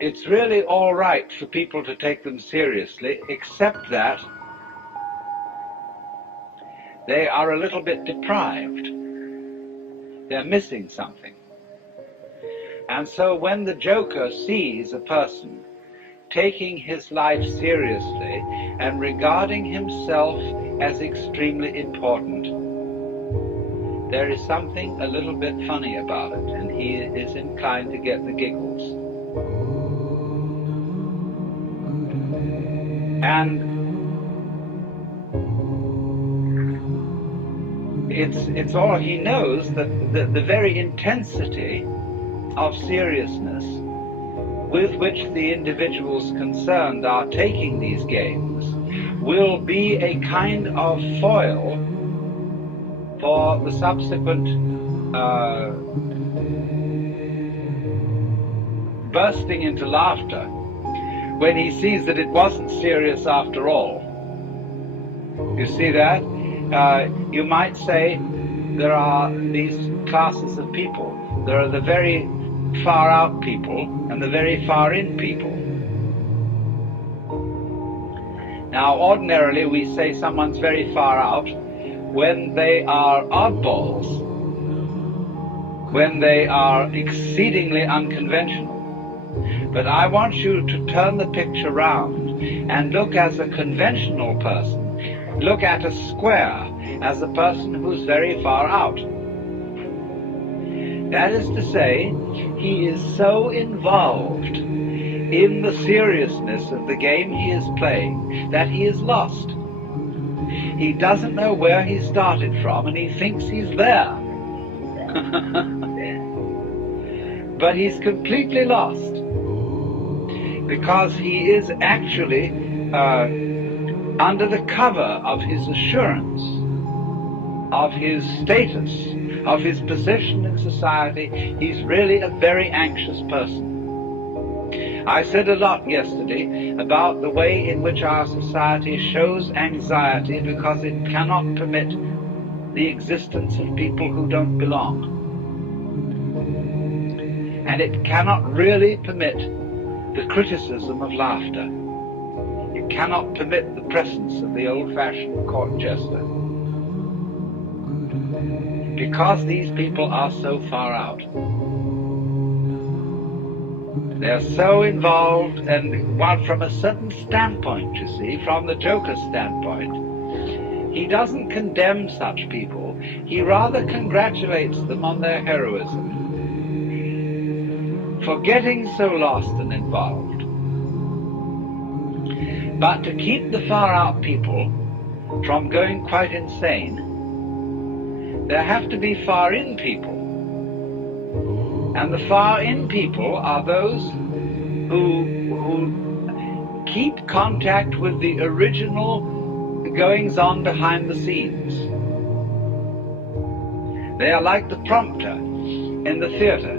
it's really all right for people to take them seriously, except that they are a little bit deprived. They're missing something. And so when the joker sees a person taking his life seriously and regarding himself as extremely important, there is something a little bit funny about it, and he is inclined to get the giggles. And it's all he knows, that the very intensity of seriousness with which the individuals concerned are taking these games will be a kind of foil for the subsequent bursting into laughter when he sees that it wasn't serious after all. You see that? You might say there are these classes of people. There are the very far out people and the very far in people. Now, ordinarily we say someone's very far out when they are oddballs, when they are exceedingly unconventional. But I want you to turn the picture round and look as a conventional person. Look at a square as a person who's very far out. That is to say, he is so involved in the seriousness of the game he is playing that he is lost. He doesn't know where he started from, and he thinks he's there. But he's completely lost, because he is actually under the cover of his assurance, of his status, of his position in society. He's really a very anxious person. I said a lot yesterday about the way in which our society shows anxiety because it cannot permit the existence of people who don't belong. And it cannot really permit the criticism of laughter. It cannot permit the presence of the old-fashioned court jester. Because these people are so far out. They're so involved, and from a certain standpoint, you see, from the joker's standpoint, he doesn't condemn such people. He rather congratulates them on their heroism for getting so lost and involved. But to keep the far out people from going quite insane, there have to be far in people. And the far in people are those who keep contact with the original goings on behind the scenes. They are like the prompter in the theater,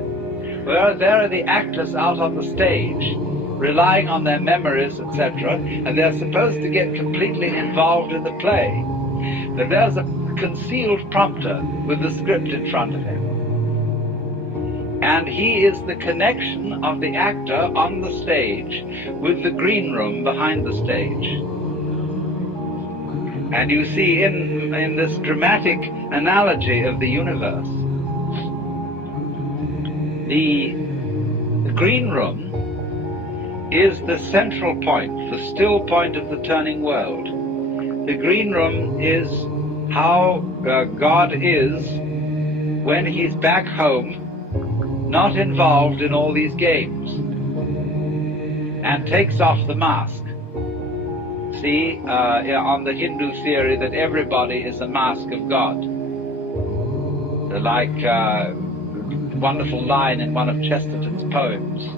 where there are the actors out on the stage relying on their memories, etc., and they're supposed to get completely involved in the play. But there's a concealed prompter with the script in front of him. And he is the connection of the actor on the stage with the green room behind the stage. And you see in this dramatic analogy of the universe, the green room is the central point, the still point of the turning world. The green room is how God is when he's back home, not involved in all these games, and takes off the mask. See, on the Hindu theory that everybody is a mask of God. Like a wonderful line in one of Chesterton's poems.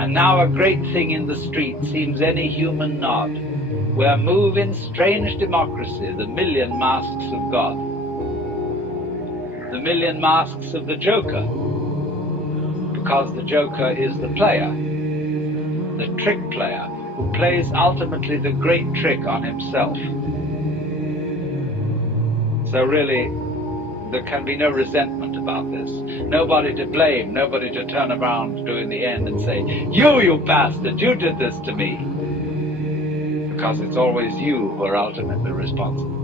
And now a great thing in the street seems any human nod, where move in strange democracy the million masks of God. The million masks of the Joker, because the Joker is the player, the trick player, who plays ultimately the great trick on himself. So really, there can be no resentment about this. Nobody to blame, nobody to turn around in the end and say, you bastard, you did this to me. Because it's always you who are ultimately responsible.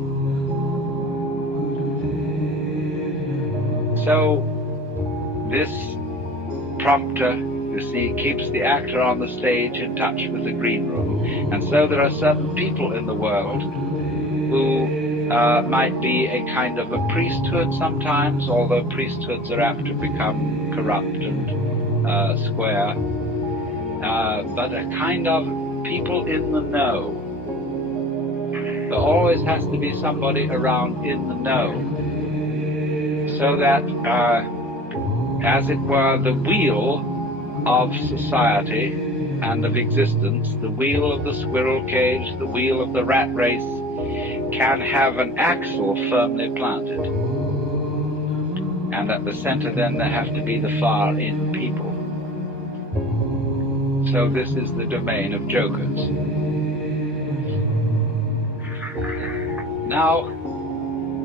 So this prompter, you see, keeps the actor on the stage in touch with the green room. And so there are certain people in the world who might be a kind of a priesthood sometimes, although priesthoods are apt to become corrupt and square, but a kind of people in the know. There always has to be somebody around in the know, so that, as it were, the wheel of society and of existence, the wheel of the squirrel cage, the wheel of the rat race, can have an axle firmly planted. And at the center then there have to be the far-in people. So this is the domain of jokers. Now,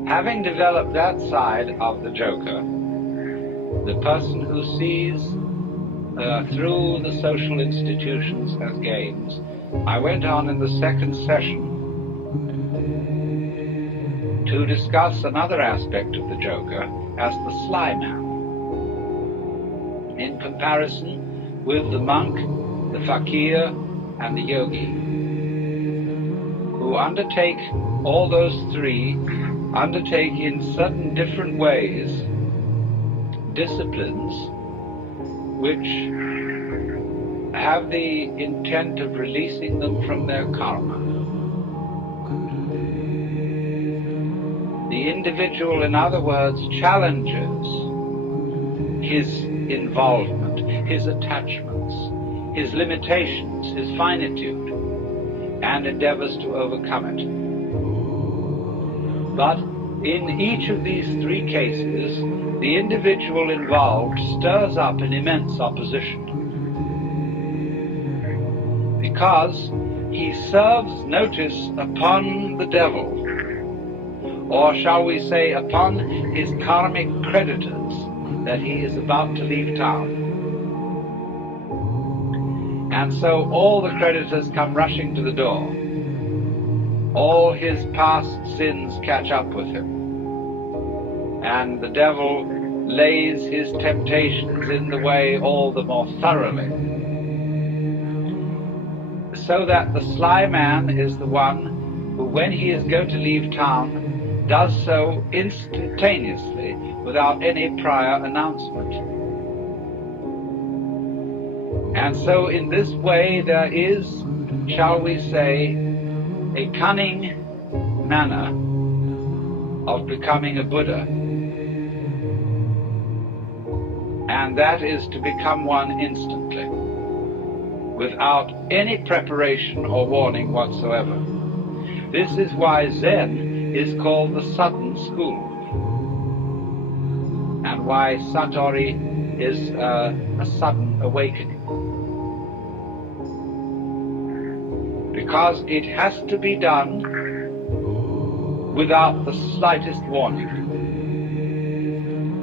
having developed that side of the joker, the person who sees through the social institutions as games, I went on in the second session to discuss another aspect of the joker as the sly man, in comparison with the monk, the fakir, and the yogi, who undertake all those three, undertake in certain different ways disciplines which have the intent of releasing them from their karma. The individual, in other words, challenges his involvement, his attachments, his limitations, his finitude, and endeavors to overcome it. But in each of these three cases, the individual involved stirs up an immense opposition, because he serves notice upon the devil, or shall we say upon his karmic creditors, that he is about to leave town. And so all the creditors come rushing to the door. All his past sins catch up with him. And the devil lays his temptations in the way all the more thoroughly. So that the sly man is the one who, when he is going to leave town, does so instantaneously without any prior announcement. And so in this way there is, shall we say, a cunning manner of becoming a Buddha. And that is to become one instantly, without any preparation or warning whatsoever. This is why Zen is called the sudden school, and why Satori is a sudden awakening. Because it has to be done without the slightest warning.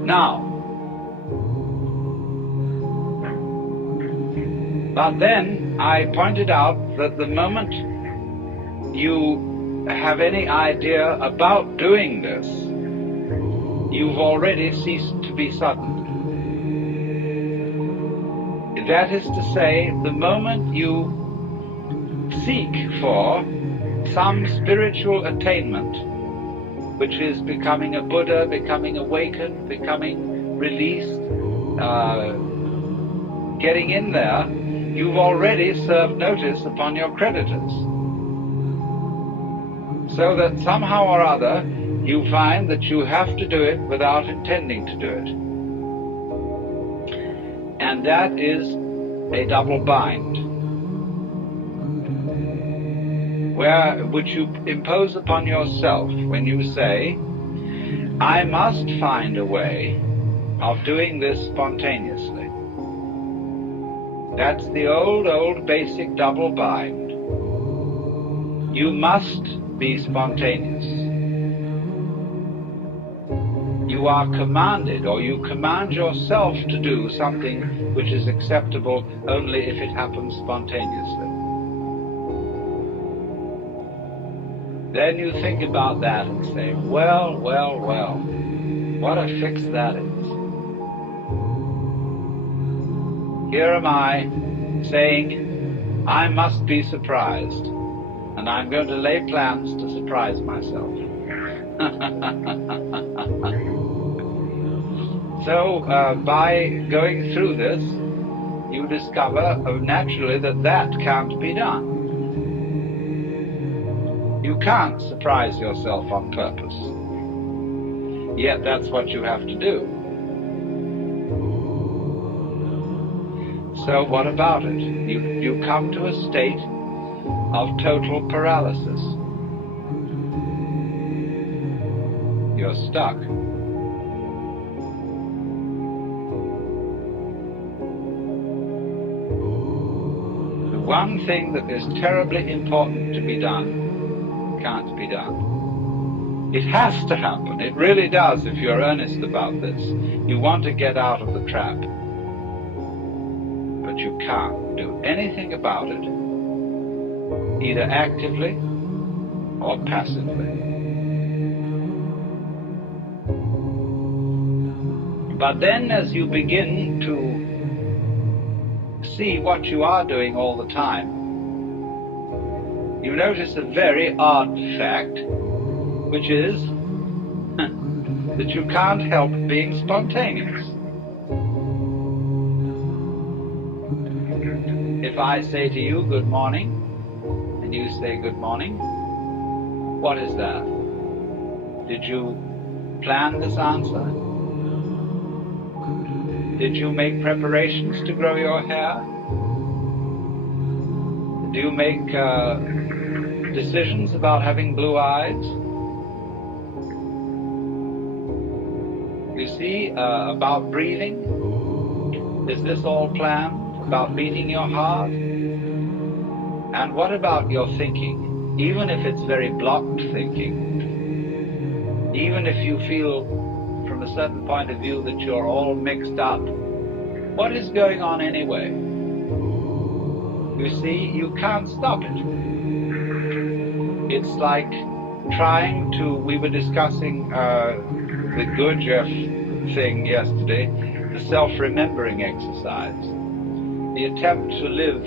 Now, but then I pointed out that the moment you have any idea about doing this, you've already ceased to be sudden. That is to say, the moment you seek for some spiritual attainment, which is becoming a Buddha, becoming awakened, becoming released, getting in there, you've already served notice upon your creditors. So that somehow or other you find that you have to do it without intending to do it. And that is a double bind, which you impose upon yourself when you say, I must find a way of doing this spontaneously. That's the old basic double bind. You must be spontaneous. You you are commanded, or you command yourself to do something which is acceptable only if it happens spontaneously. Then you think about that and say, well, well, well, what a fix that is. Here am I saying, I must be surprised, and I'm going to lay plans to surprise myself. So by going through this, you discover naturally that can't be done. You can't surprise yourself on purpose. Yet that's what you have to do. So what about it? You come to a state of total paralysis. You're stuck. The one thing that is terribly important to be done can't be done. It has to happen. It really does if you're earnest about this. You want to get out of the trap. But you can't do anything about it, either actively or passively. But then as you begin to see what you are doing all the time, you notice a very odd fact, which is that you can't help being spontaneous. If I say to you, good morning, and you say good morning, what is that? Did you plan this answer? Did you make preparations to grow your hair? Do you make decisions about having blue eyes? You see, about breathing? Is this all planned? About beating your heart? And what about your thinking? Even if it's very blocked thinking, even if you feel from a certain point of view that you're all mixed up, what is going on anyway? You see, you can't stop it. It's like trying to, we were discussing the Gurdjieff thing yesterday, the self-remembering exercise, the attempt to live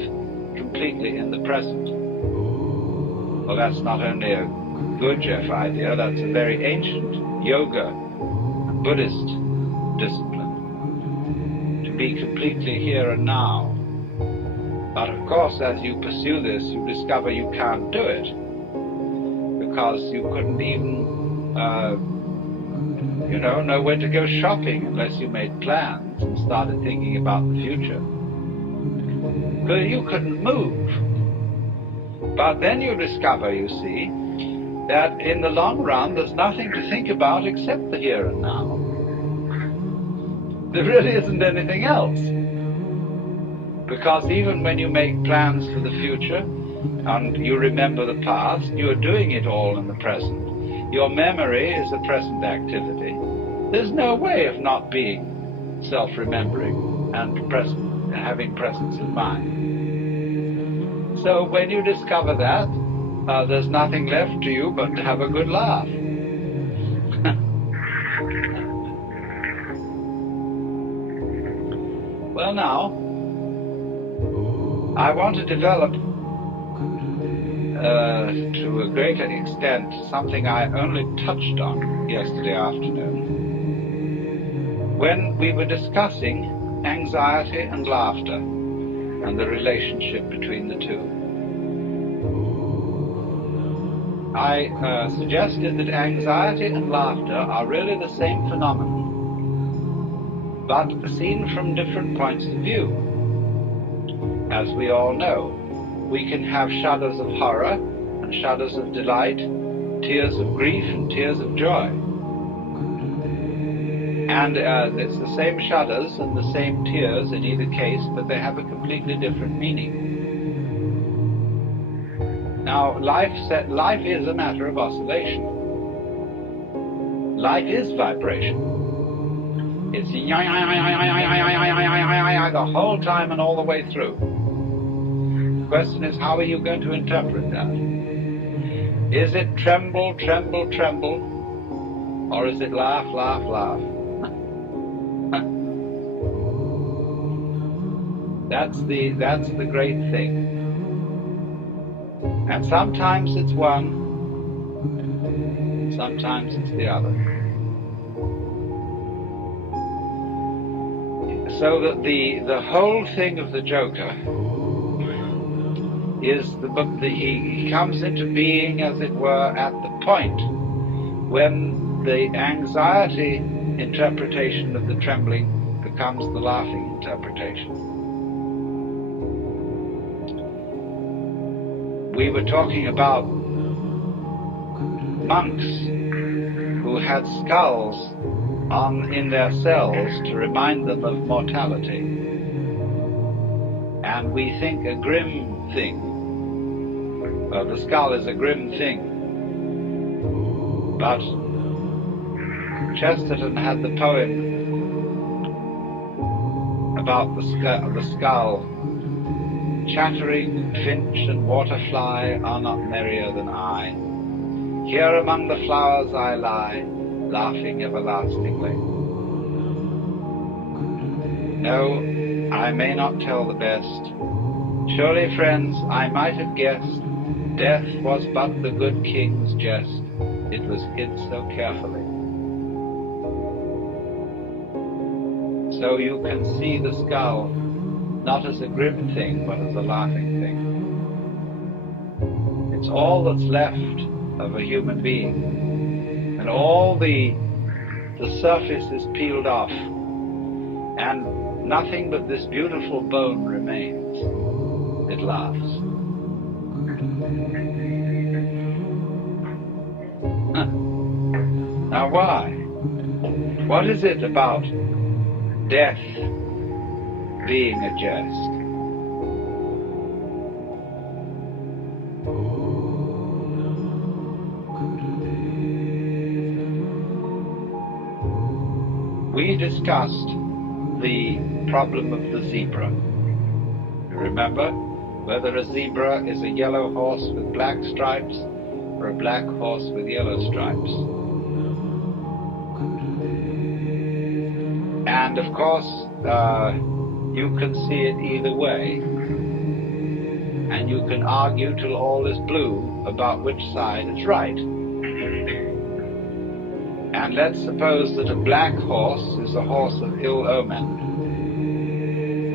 completely in the present. Well, that's not only a Gurdjieff idea, that's a very ancient yoga, Buddhist discipline, to be completely here and now. But of course, as you pursue this, you discover you can't do it, because you couldn't even, know when to go shopping unless you made plans and started thinking about the future. Because you couldn't move. But then you discover, you see, that in the long run, there's nothing to think about except the here and now. There really isn't anything else. Because even when you make plans for the future and you remember the past, you're doing it all in the present. Your memory is a present activity. There's no way of not being self-remembering and present, having presence of mind. So when you discover that, there's nothing left to you but to have a good laugh. Well, now, I want to develop to a greater extent something I only touched on yesterday afternoon when we were discussing anxiety and laughter and the relationship between the two. I suggested that anxiety and laughter are really the same phenomenon, but seen from different points of view. As we all know, we can have shudders of horror and shudders of delight, tears of grief and tears of joy. And it's the same shudders and the same tears in either case, but they have a completely different meaning. Now, life is a matter of oscillation. Life is vibration. It's the whole time and all the way through. The question is, how are you going to interpret that? Is it tremble, tremble, tremble? Or is it laugh, laugh, laugh? That's the great thing. And sometimes it's one, sometimes it's the other. So that the whole thing of the Joker is he comes into being, as it were, at the point when the anxiety interpretation of the trembling becomes the laughing interpretation. We were talking about monks who had skulls in their cells to remind them of mortality. And we think a grim thing. Well, the skull is a grim thing. But Chesterton had the poem about the skull. Chattering finch and waterfly are not merrier than I. Here among the flowers I lie, laughing everlastingly. No, I may not tell the best. Surely, friends, I might have guessed death was but the good king's jest. It was hid so carefully. So you can see the skull not as a grim thing, but as a laughing thing. It's all that's left of a human being. And all the surface is peeled off, and nothing but this beautiful bone remains. It laughs. Now why? What is it about death being a jest? We discussed the problem of the zebra. You remember whether a zebra is a yellow horse with black stripes or a black horse with yellow stripes. And of course, you can see it either way, and you can argue till all is blue about which side is right. And let's suppose that a black horse is a horse of ill omen,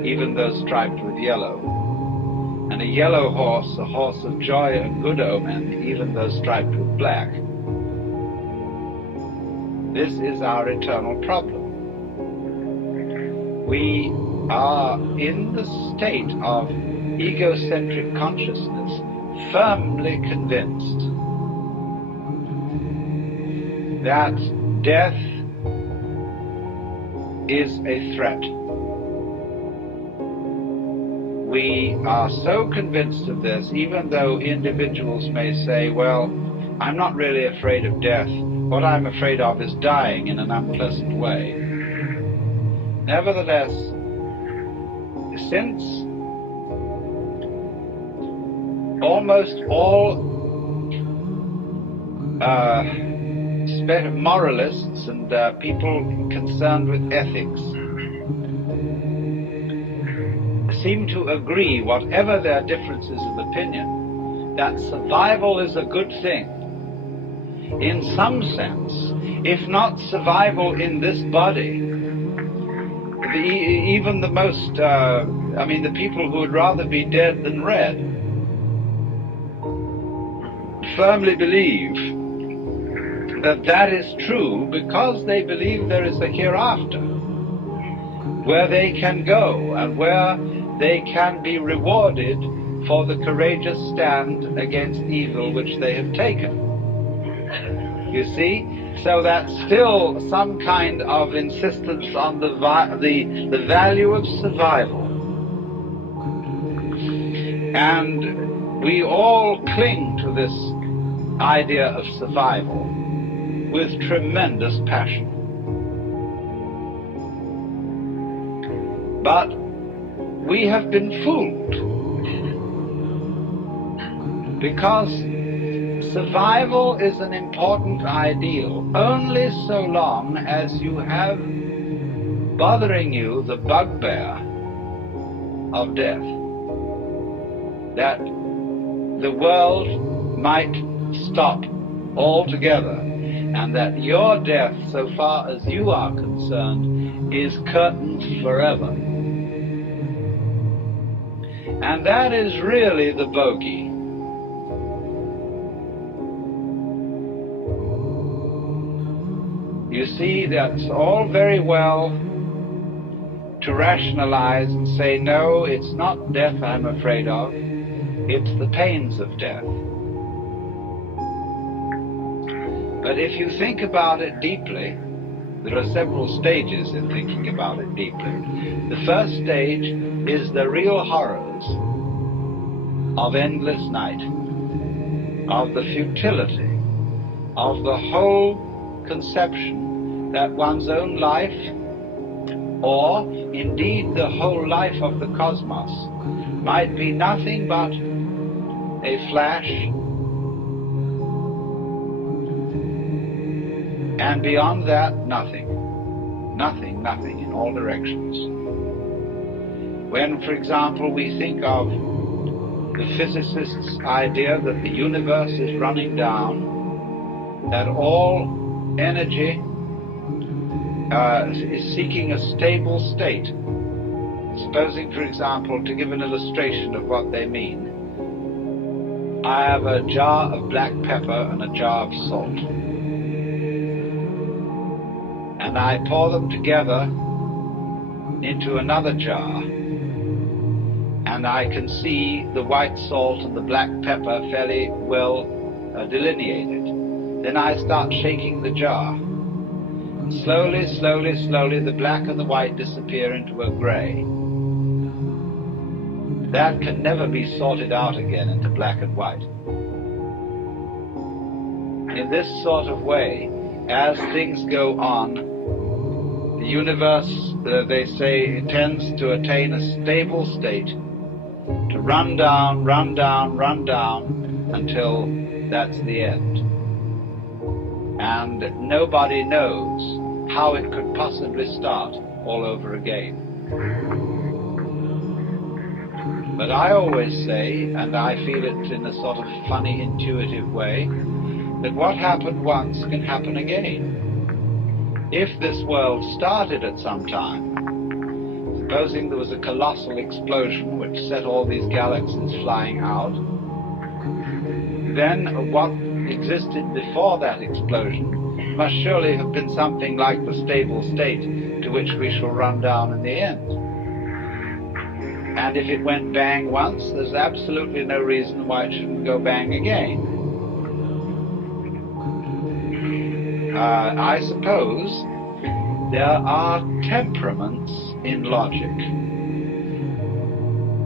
even though striped with yellow, and a yellow horse a horse of joy and good omen, even though striped with black. This is our eternal problem. We are in the state of egocentric consciousness, firmly convinced that death is a threat. We are so convinced of this, even though individuals may say, well, I'm not really afraid of death. What I'm afraid of is dying in an unpleasant way. Nevertheless, since almost all moralists and people concerned with ethics seem to agree, whatever their differences of opinion, that survival is a good thing. In some sense, if not survival in this body, even the most, the people who would rather be dead than red, firmly believe that is true because they believe there is a hereafter where they can go and where they can be rewarded for the courageous stand against evil which they have taken. You see? So that's still some kind of insistence on the value of survival. And we all cling to this idea of survival with tremendous passion. But we have been fooled, because survival is an important ideal only so long as you have bothering you the bugbear of death, that the world might stop altogether, and that your death, so far as you are concerned, is curtained forever. And that is really the bogey. You see, that's all very well to rationalize and say, no, it's not death I'm afraid of, it's the pains of death. But if you think about it deeply, there are several stages in thinking about it deeply. The first stage is the real horrors of endless night, of the futility, of the whole conception that one's own life, or indeed the whole life of the cosmos, might be nothing but a flash, and beyond that, nothing. Nothing, nothing, in all directions. When, for example, we think of the physicist's idea that the universe is running down, that all energy is seeking a stable state. Supposing, for example, to give an illustration of what they mean, I have a jar of black pepper and a jar of salt, and I pour them together into another jar, and I can see the white salt and the black pepper fairly well delineated. Then I start shaking the jar. Slowly, slowly, slowly, the black and the white disappear into a gray. That can never be sorted out again into black and white. In this sort of way, as things go on, the universe, they say, tends to attain a stable state, to run down, run down, run down, until that's the end. And nobody knows how it could possibly start all over again. But I always say, and I feel it in a sort of funny, intuitive way, that what happened once can happen again. If this world started at some time, supposing there was a colossal explosion which set all these galaxies flying out, then what existed before that explosion must surely have been something like the stable state to which we shall run down in the end. And if it went bang once, there's absolutely no reason why it shouldn't go bang again. I suppose there are temperaments in logic.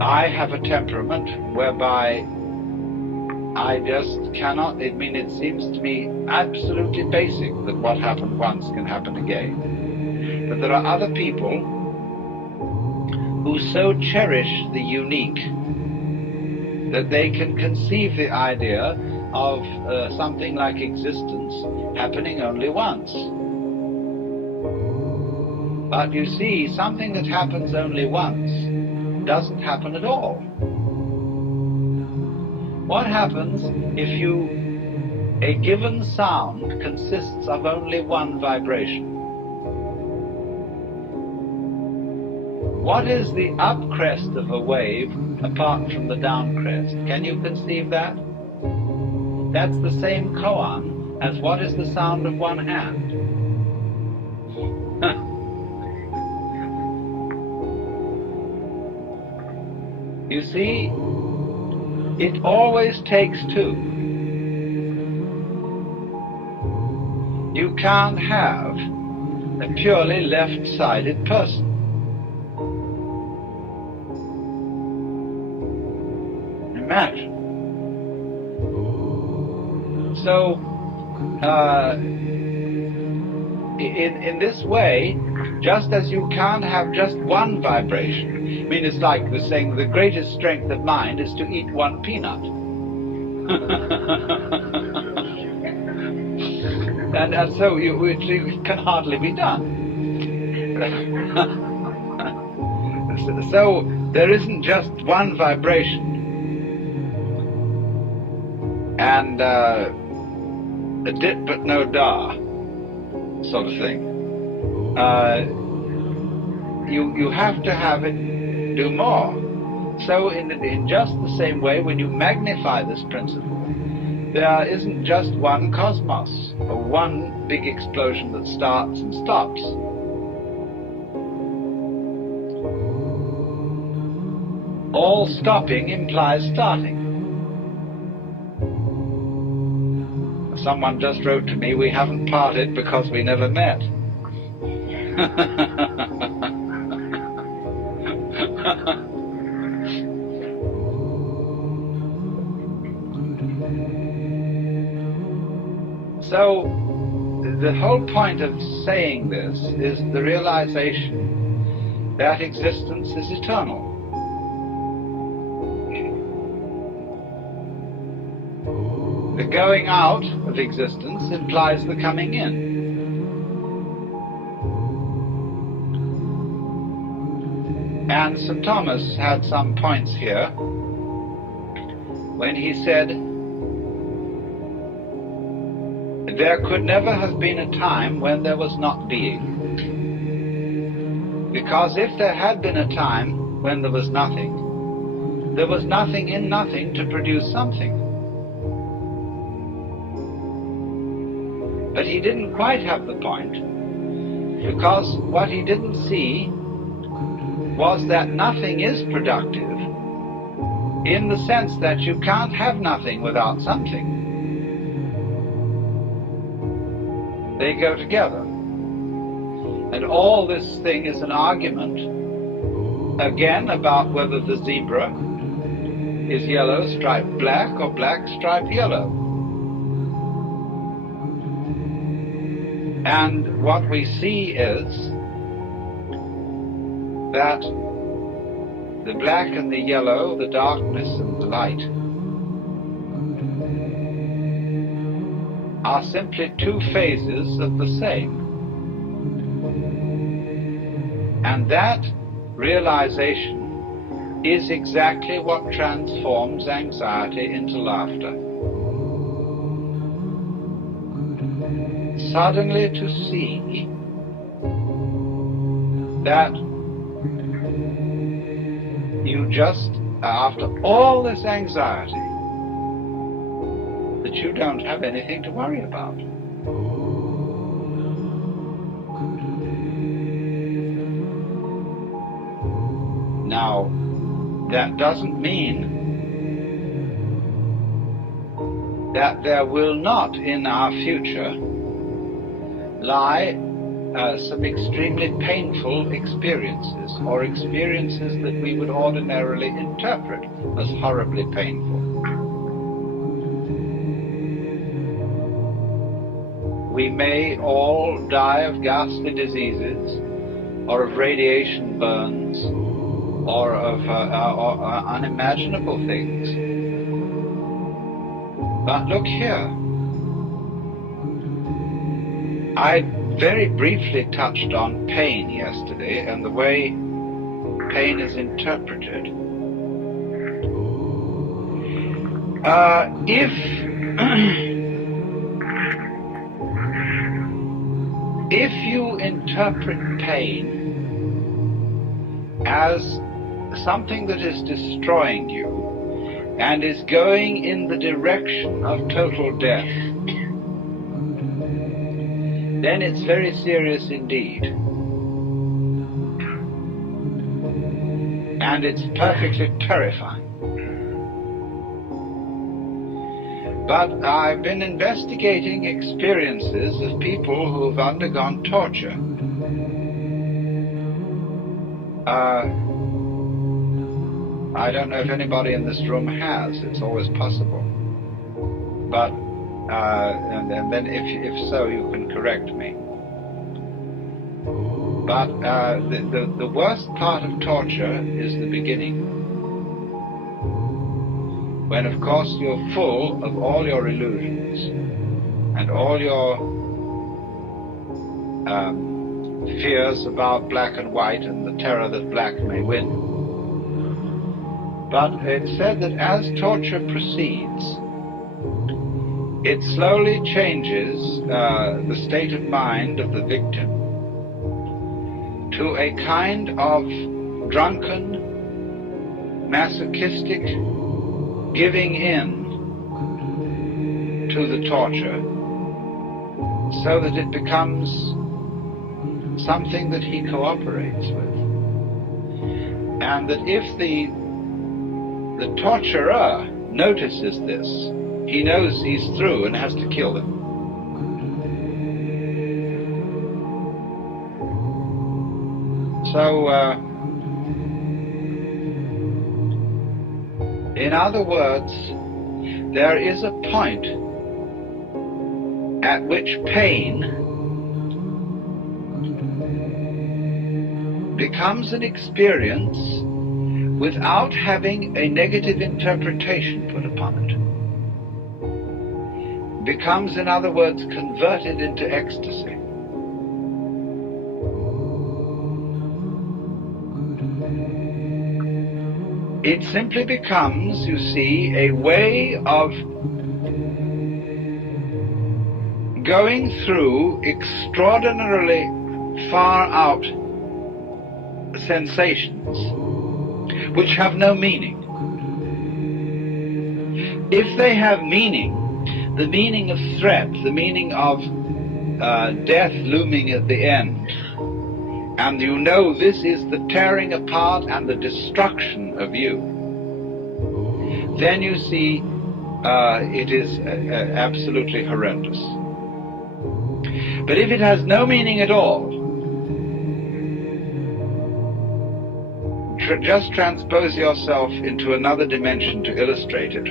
I have a temperament whereby I just cannot, it seems to me absolutely basic that what happened once can happen again. But there are other people who so cherish the unique that they can conceive the idea of something like existence happening only once. But you see, something that happens only once doesn't happen at all. What happens if a given sound consists of only one vibration? What is the up crest of a wave apart from the down crest? Can you conceive that? That's the same koan as what is the sound of one hand. You see, it always takes two. You can't have a purely left-sided person. Imagine. So, in this way, Just as you can't have just one vibration. I mean, it's like the saying, the greatest strength of mind is to eat one peanut. and so it can hardly be done. So there isn't just one vibration and a dit but no da sort of thing. You have to have it do more. So in just the same way, when you magnify this principle, there isn't just one cosmos or one big explosion that starts and stops. All stopping implies starting. Someone just wrote to me, "We haven't parted because we never met." So the whole point of saying this is the realization that existence is eternal. The going out of existence implies the coming in. And St. Thomas had some points here when he said, there could never have been a time when there was not being. Because if there had been a time when there was nothing in nothing to produce something. But he didn't quite have the point, because what he didn't see was that nothing is productive, in the sense that you can't have nothing without something. They go together. And all this thing is an argument, again, about whether the zebra is yellow striped black or black striped yellow. And what we see is that the black and the yellow, the darkness and the light, are simply two phases of the same. And that realization is exactly what transforms anxiety into laughter. Suddenly to see that you just, after all this anxiety, that you don't have anything to worry about. Now, that doesn't mean that there will not in our future lie some extremely painful experiences, or experiences that we would ordinarily interpret as horribly painful. We may all die of ghastly diseases, or of radiation burns, or of unimaginable things. But look here. I very briefly touched on pain yesterday and the way pain is interpreted. If you interpret pain as something that is destroying you and is going in the direction of total death, then it's very serious indeed. And it's perfectly terrifying. But I've been investigating experiences of people who have undergone torture. I don't know if anybody in this room has. It's always possible. But and then if so, you can correct me. But the worst part of torture is the beginning, when of course you're full of all your illusions and all your fears about black and white and the terror that black may win. But it's said that as torture proceeds, it slowly changes the state of mind of the victim to a kind of drunken, masochistic giving in to the torture, so that it becomes something that he cooperates with. And that if the torturer notices this, he knows he's through and has to kill them. So, in other words, there is a point at which pain becomes an experience without having a negative interpretation put upon it. Becomes, in other words, converted into ecstasy. It simply becomes, you see, a way of going through extraordinarily far out sensations which have no meaning. If they have meaning, the meaning of threat, the meaning of death looming at the end, and you know this is the tearing apart and the destruction of you, then you see it is absolutely horrendous. But if it has no meaning at all, just transpose yourself into another dimension to illustrate it,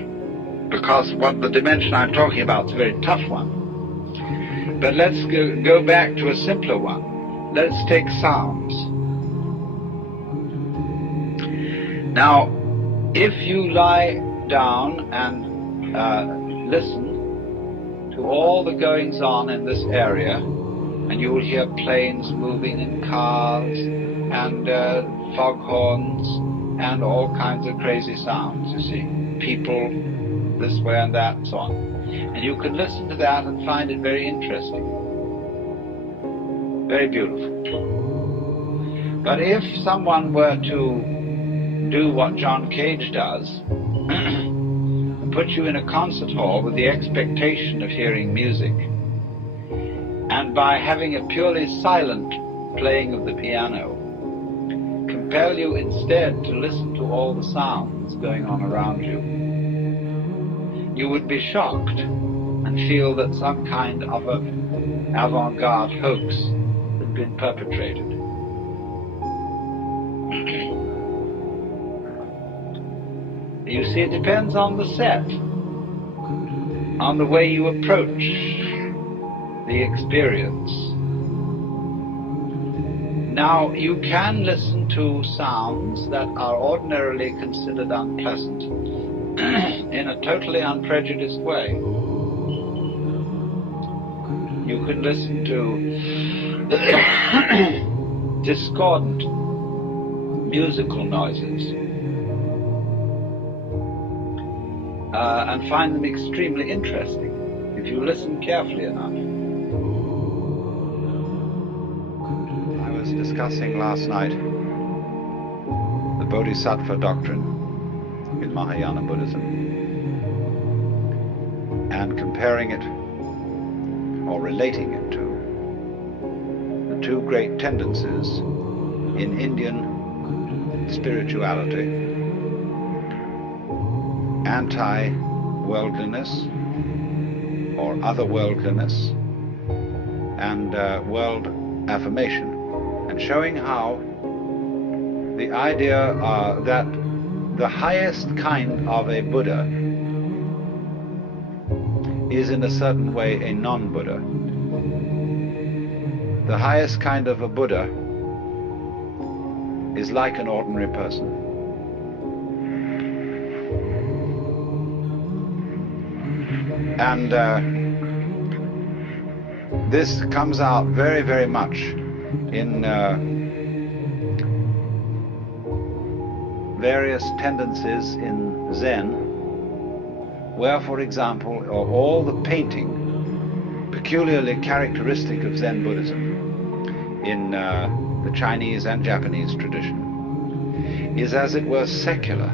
because what the dimension I'm talking about is a very tough one. But let's go back to a simpler one. Let's take sounds. Now, if you lie down and listen to all the goings on in this area, and you will hear planes moving and cars and foghorns and all kinds of crazy sounds, you see, people this way and that and so on. And you can listen to that and find it very interesting, very beautiful. But if someone were to do what John Cage does, put you in a concert hall with the expectation of hearing music, and by having a purely silent playing of the piano, compel you instead to listen to all the sounds going on around you, you would be shocked and feel that some kind of an avant-garde hoax had been perpetrated. You see, it depends on the set, on the way you approach the experience. Now, you can listen to sounds that are ordinarily considered unpleasant in a totally unprejudiced way. You can listen to discordant musical noises and find them extremely interesting if you listen carefully enough. I was discussing last night the Bodhisattva doctrine in Mahayana Buddhism and comparing it or relating it to the two great tendencies in Indian spirituality: anti-worldliness or otherworldliness and world affirmation, and showing how the idea that the highest kind of a Buddha is in a certain way a non-Buddha. The highest kind of a Buddha is like an ordinary person. And this comes out very, very much in various tendencies in Zen, where, for example, all the painting peculiarly characteristic of Zen Buddhism in the Chinese and Japanese tradition is, as it were, secular.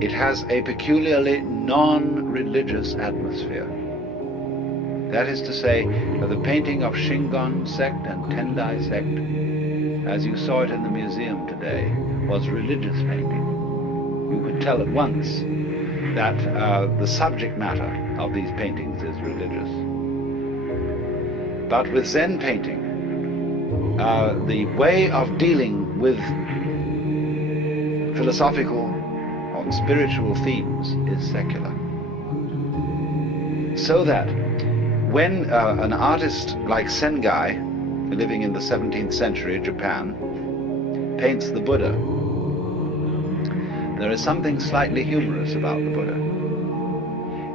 It has a peculiarly non-religious atmosphere. That is to say, the painting of Shingon sect and Tendai sect, as you saw it in the museum today, was religious painting. You could tell at once that the subject matter of these paintings is religious. But with Zen painting, the way of dealing with philosophical or spiritual themes is secular. So that when an artist like Sengai, living in the 17th century Japan, paints the Buddha, there is something slightly humorous about the Buddha.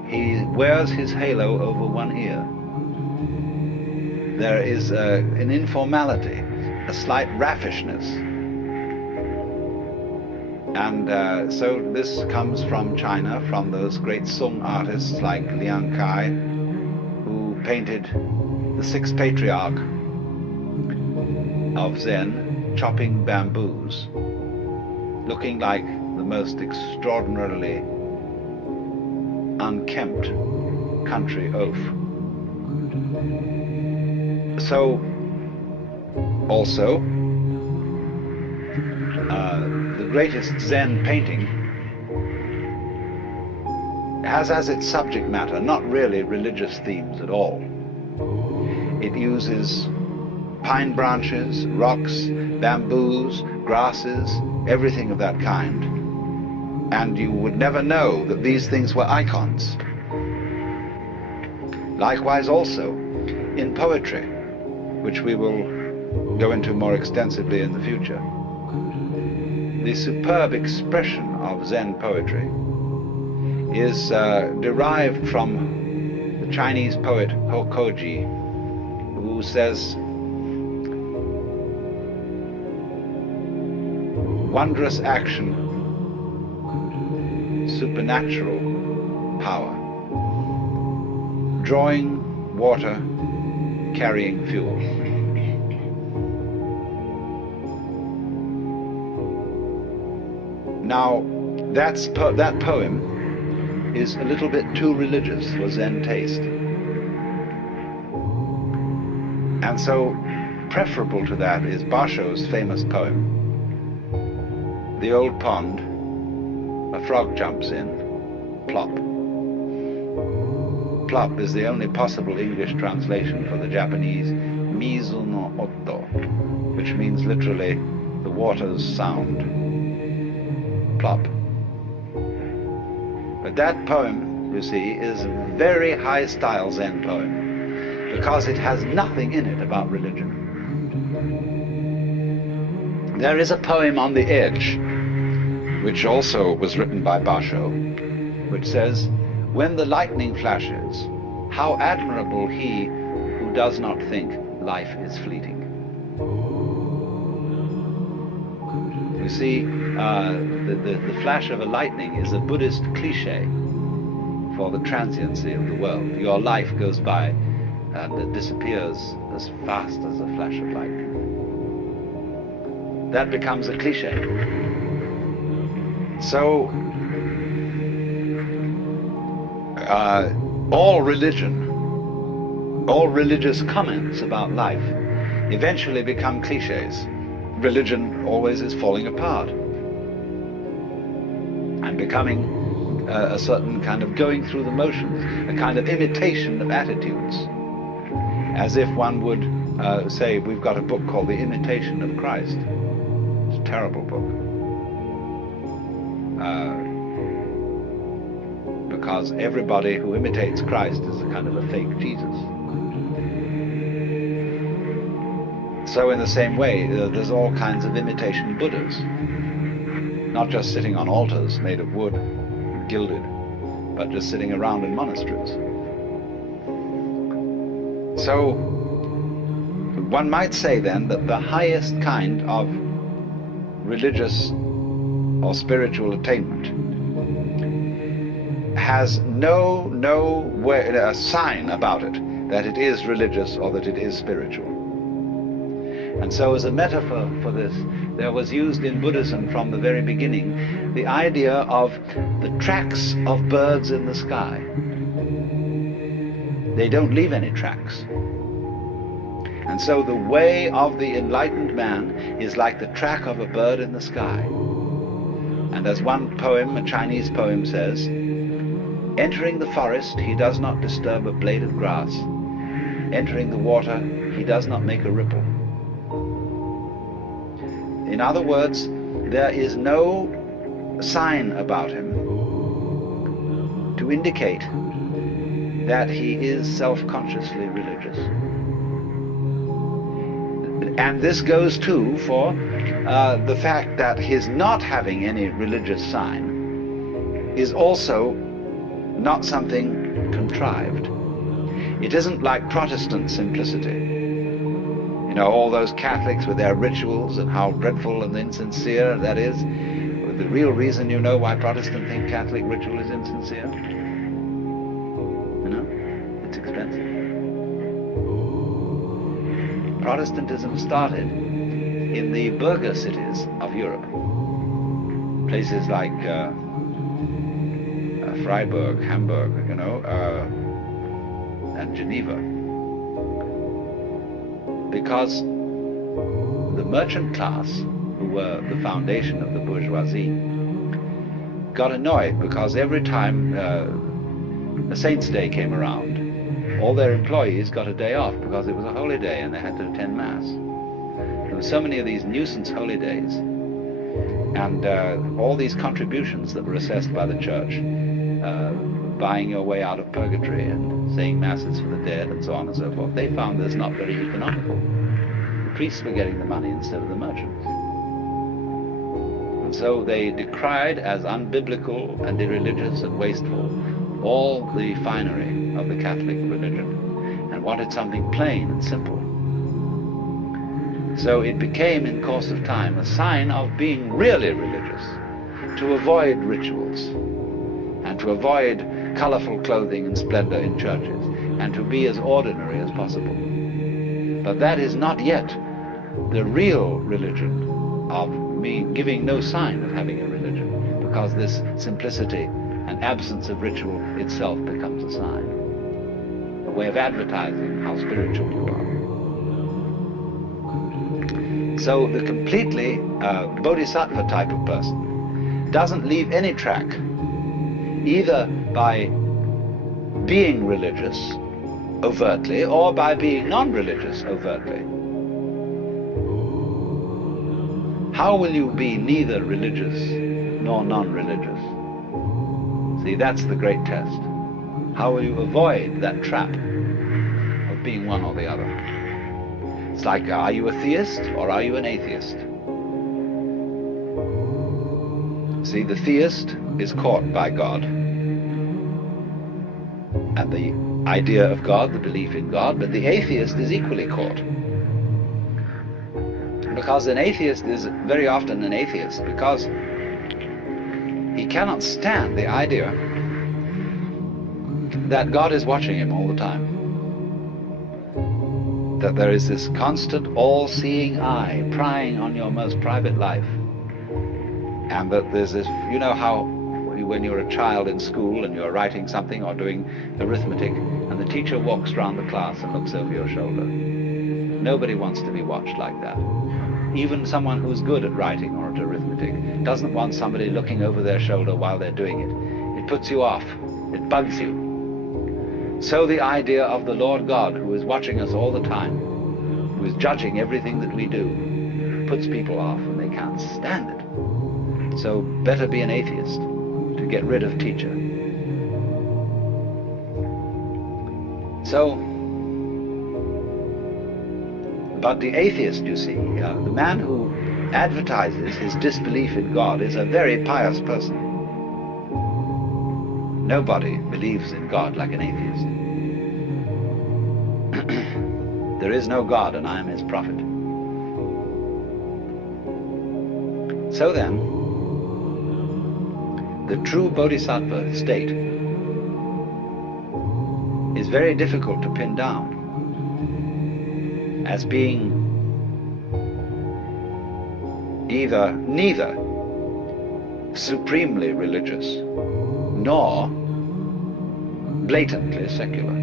He wears his halo over one ear. There is an informality, a slight raffishness. And so this comes from China, from those great Sung artists like Liang Kai, who painted the sixth patriarch of Zen chopping bamboos, looking like the most extraordinarily unkempt country oaf. So, also, the greatest Zen painting has as its subject matter not really religious themes at all. It uses pine branches, rocks, bamboos, grasses, everything of that kind. And you would never know that these things were icons. Likewise also in poetry, which we will go into more extensively in the future. The superb expression of Zen poetry is derived from the Chinese poet Hokoji, who says, wondrous action, supernatural power, drawing water, carrying fuel. Now, that poem is a little bit too religious for Zen taste. And so, preferable to that is Basho's famous poem, The Old Pond, a frog jumps in, plop. Plop is the only possible English translation for the Japanese mizu no otto, which means literally the water's sound. Plop. But that poem, you see, is a very high-style Zen poem because it has nothing in it about religion. There is a poem on the edge, which also was written by Basho, which says, when the lightning flashes, how admirable he who does not think life is fleeting. You see, the flash of a lightning is a Buddhist cliche for the transiency of the world. Your life goes by and it disappears as fast as a flash of lightning. That becomes a cliche. So, all religion, all religious comments about life eventually become cliches. Religion always is falling apart and becoming a certain kind of going through the motions, a kind of imitation of attitudes, as if one would say, we've got a book called The Imitation of Christ. It's a terrible book. Because everybody who imitates Christ is a kind of a fake Jesus. So in the same way, there's all kinds of imitation Buddhas, not just sitting on altars made of wood, gilded, but just sitting around in monasteries. So one might say then that the highest kind of religious or spiritual attainment has no sign about it that it is religious or that it is spiritual. And so as a metaphor for this, there was used in Buddhism from the very beginning the idea of the tracks of birds in the sky. They don't leave any tracks. And so the way of the enlightened man is like the track of a bird in the sky. And as one poem, a Chinese poem says, entering the forest, he does not disturb a blade of grass. Entering the water, he does not make a ripple. In other words, there is no sign about him to indicate that he is self-consciously religious. And this goes too for the fact that his not having any religious sign is also not something contrived. It isn't like Protestant simplicity. You know, all those Catholics with their rituals and how dreadful and insincere that is. The real reason, you know, why Protestants think Catholic ritual is insincere? You know, it's expensive. Protestantism started in the burgher cities of Europe, places like Freiburg, Hamburg, you know, and Geneva, because the merchant class, who were the foundation of the bourgeoisie, got annoyed because every time a Saint's Day came around, all their employees got a day off because it was a holy day and they had to attend Mass. There were so many of these nuisance holy days, and all these contributions that were assessed by the church, buying your way out of purgatory and saying Masses for the dead and so on and so forth, they found this not very economical. The priests were getting the money instead of the merchants. And so they decried as unbiblical and irreligious and wasteful all the finery of the Catholic religion and wanted something plain and simple. So it became, in course of time, a sign of being really religious to avoid rituals and to avoid colorful clothing and splendor in churches and to be as ordinary as possible. But that is not yet the real religion of me giving no sign of having a religion, because this simplicity and absence of ritual itself becomes a sign, a way of advertising how spiritual you are. So the completely bodhisattva type of person doesn't leave any track, either by being religious overtly or by being non-religious overtly. How will you be neither religious nor non-religious? See, that's the great test. How will you avoid that trap of being one or the other? It's like, are you a theist or are you an atheist? See, the theist is caught by God and the idea of God, the belief in God, but the atheist is equally caught. Because an atheist is very often an atheist because he cannot stand the idea that God is watching him all the time. That there is this constant all-seeing eye prying on your most private life. And that there's this, you know how when you're a child in school and you're writing something or doing arithmetic and the teacher walks around the class and looks over your shoulder. Nobody wants to be watched like that. Even someone who's good at writing or at arithmetic doesn't want somebody looking over their shoulder while they're doing it. It puts you off. It bugs you. So the idea of the Lord God, who is watching us all the time, who is judging everything that we do, puts people off and they can't stand it. So better be an atheist to get rid of teacher. So But the atheist, you see, the man who advertises his disbelief in God is a very pious person. Nobody believes in God like an atheist. There is no God, and I am his prophet. So then, the true bodhisattva state is very difficult to pin down as being neither supremely religious nor blatantly secular.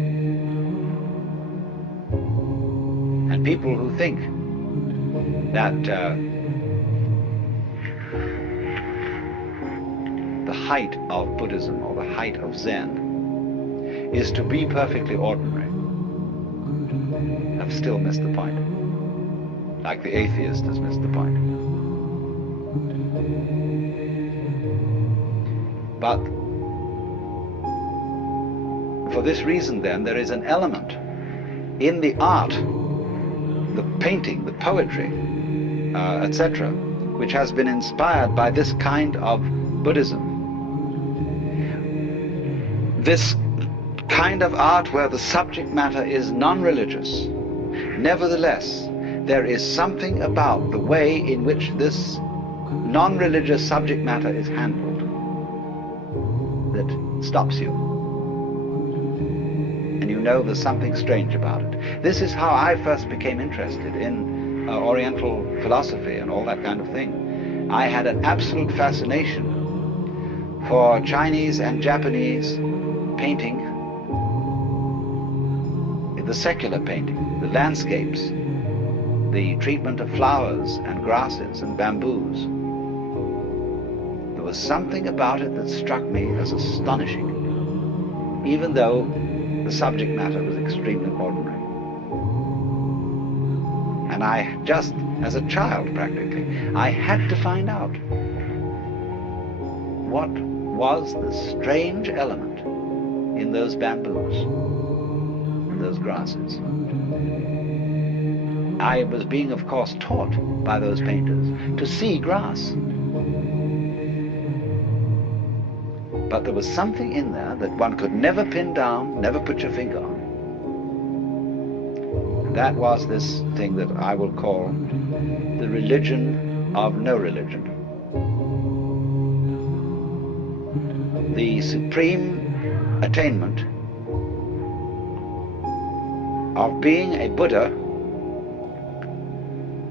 And people who think that the height of Buddhism or the height of Zen is to be perfectly ordinary have still missed the point, like the atheist has missed the point. But for this reason, then, there is an element in the art, the painting, the poetry, etc., which has been inspired by this kind of Buddhism. This kind of art where the subject matter is non-religious. Nevertheless, there is something about the way in which this non-religious subject matter is handled that stops you. And you know there's something strange about it. This is how I first became interested in Oriental philosophy and all that kind of thing. I had an absolute fascination for Chinese and Japanese painting, the secular painting, the landscapes, the treatment of flowers and grasses and bamboos. There was something about it that struck me as astonishing, even though the subject matter was extremely ordinary. And I just, as a child practically, I had to find out what was the strange element in those bamboos and those grasses. I was being, of course, taught by those painters to see grass. But there was something in there that one could never pin down, never put your finger on. And that was this thing that I will call the religion of no religion. The supreme attainment of being a Buddha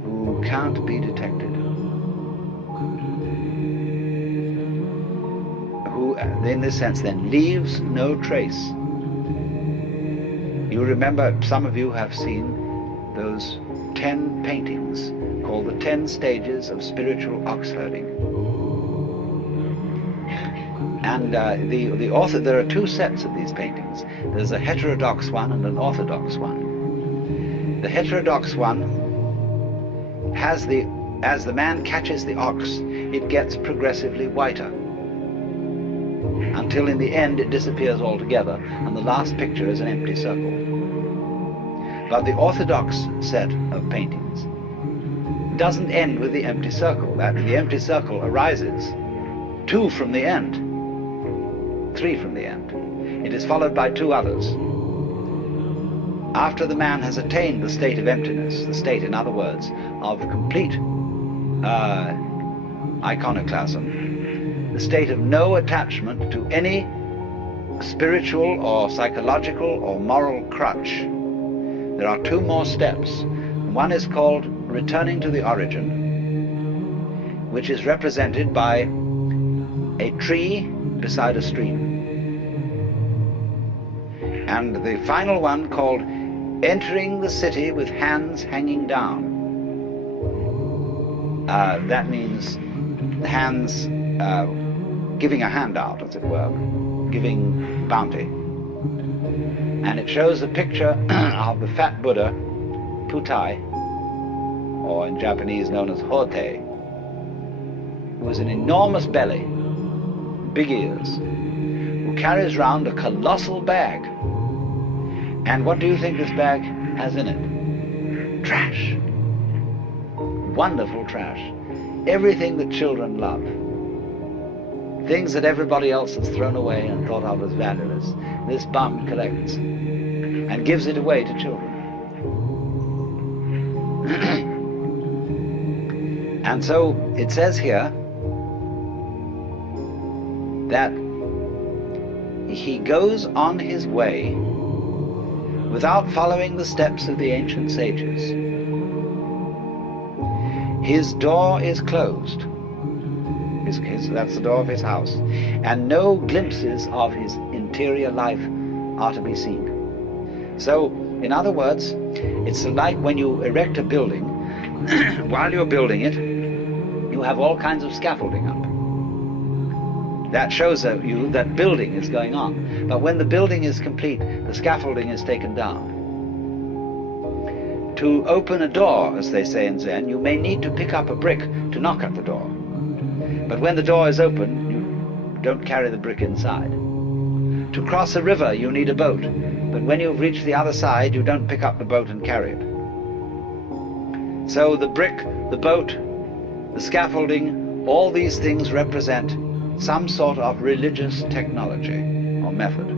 who can't be detected, who in this sense then leaves no trace. You remember, some of you have seen those 10 paintings called the 10 stages of spiritual ox herding. And the author, there are two sets of these paintings. There's a heterodox one and an orthodox one. The heterodox one has as the man catches the ox, it gets progressively whiter, until in the end it disappears altogether, and the last picture is an empty circle. But the orthodox set of paintings doesn't end with the empty circle. The empty circle arises 2 from the end, 3 from the end. It is followed by 2 others. After the man has attained the state of emptiness, the state, in other words, of complete iconoclasm, the state of no attachment to any spiritual or psychological or moral crutch, there are 2 more steps. One is called returning to the origin, which is represented by a tree beside a stream. And the final one called entering the city with hands hanging down. That means hands giving a handout, as it were, giving bounty. And it shows a picture of the fat Buddha, Putai, or in Japanese known as Hote, who has an enormous belly, big ears, who carries round a colossal bag. And what do you think this bag has in it? trash. Wonderful trash. Everything that children love. Things that everybody else has thrown away and thought of as valueless. This bum collects and gives it away to children. And so it says here that he goes on his way without following the steps of the ancient sages. His door is closed. That's the door of his house. And no glimpses of his interior life are to be seen. So, in other words, it's like when you erect a building, while you're building it, you have all kinds of scaffolding up. That shows you that building is going on. But when the building is complete, the scaffolding is taken down. To open a door, as they say in Zen, you may need to pick up a brick to knock at the door. But when the door is open, you don't carry the brick inside. To cross a river, you need a boat. But when you've reached the other side, you don't pick up the boat and carry it. So the brick, the boat, the scaffolding, all these things represent some sort of religious technology or method.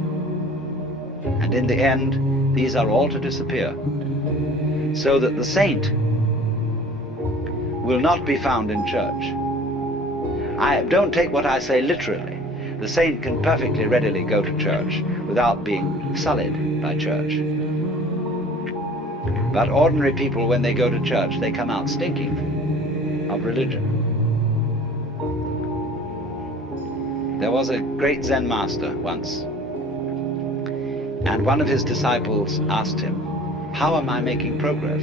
And in the end, these are all to disappear, so that the saint will not be found in church. Don't take what I say literally. The saint can perfectly readily go to church without being sullied by church. But ordinary people, when they go to church, they come out stinking of religion. There was a great Zen master once, and one of his disciples asked him, "How am I making progress?"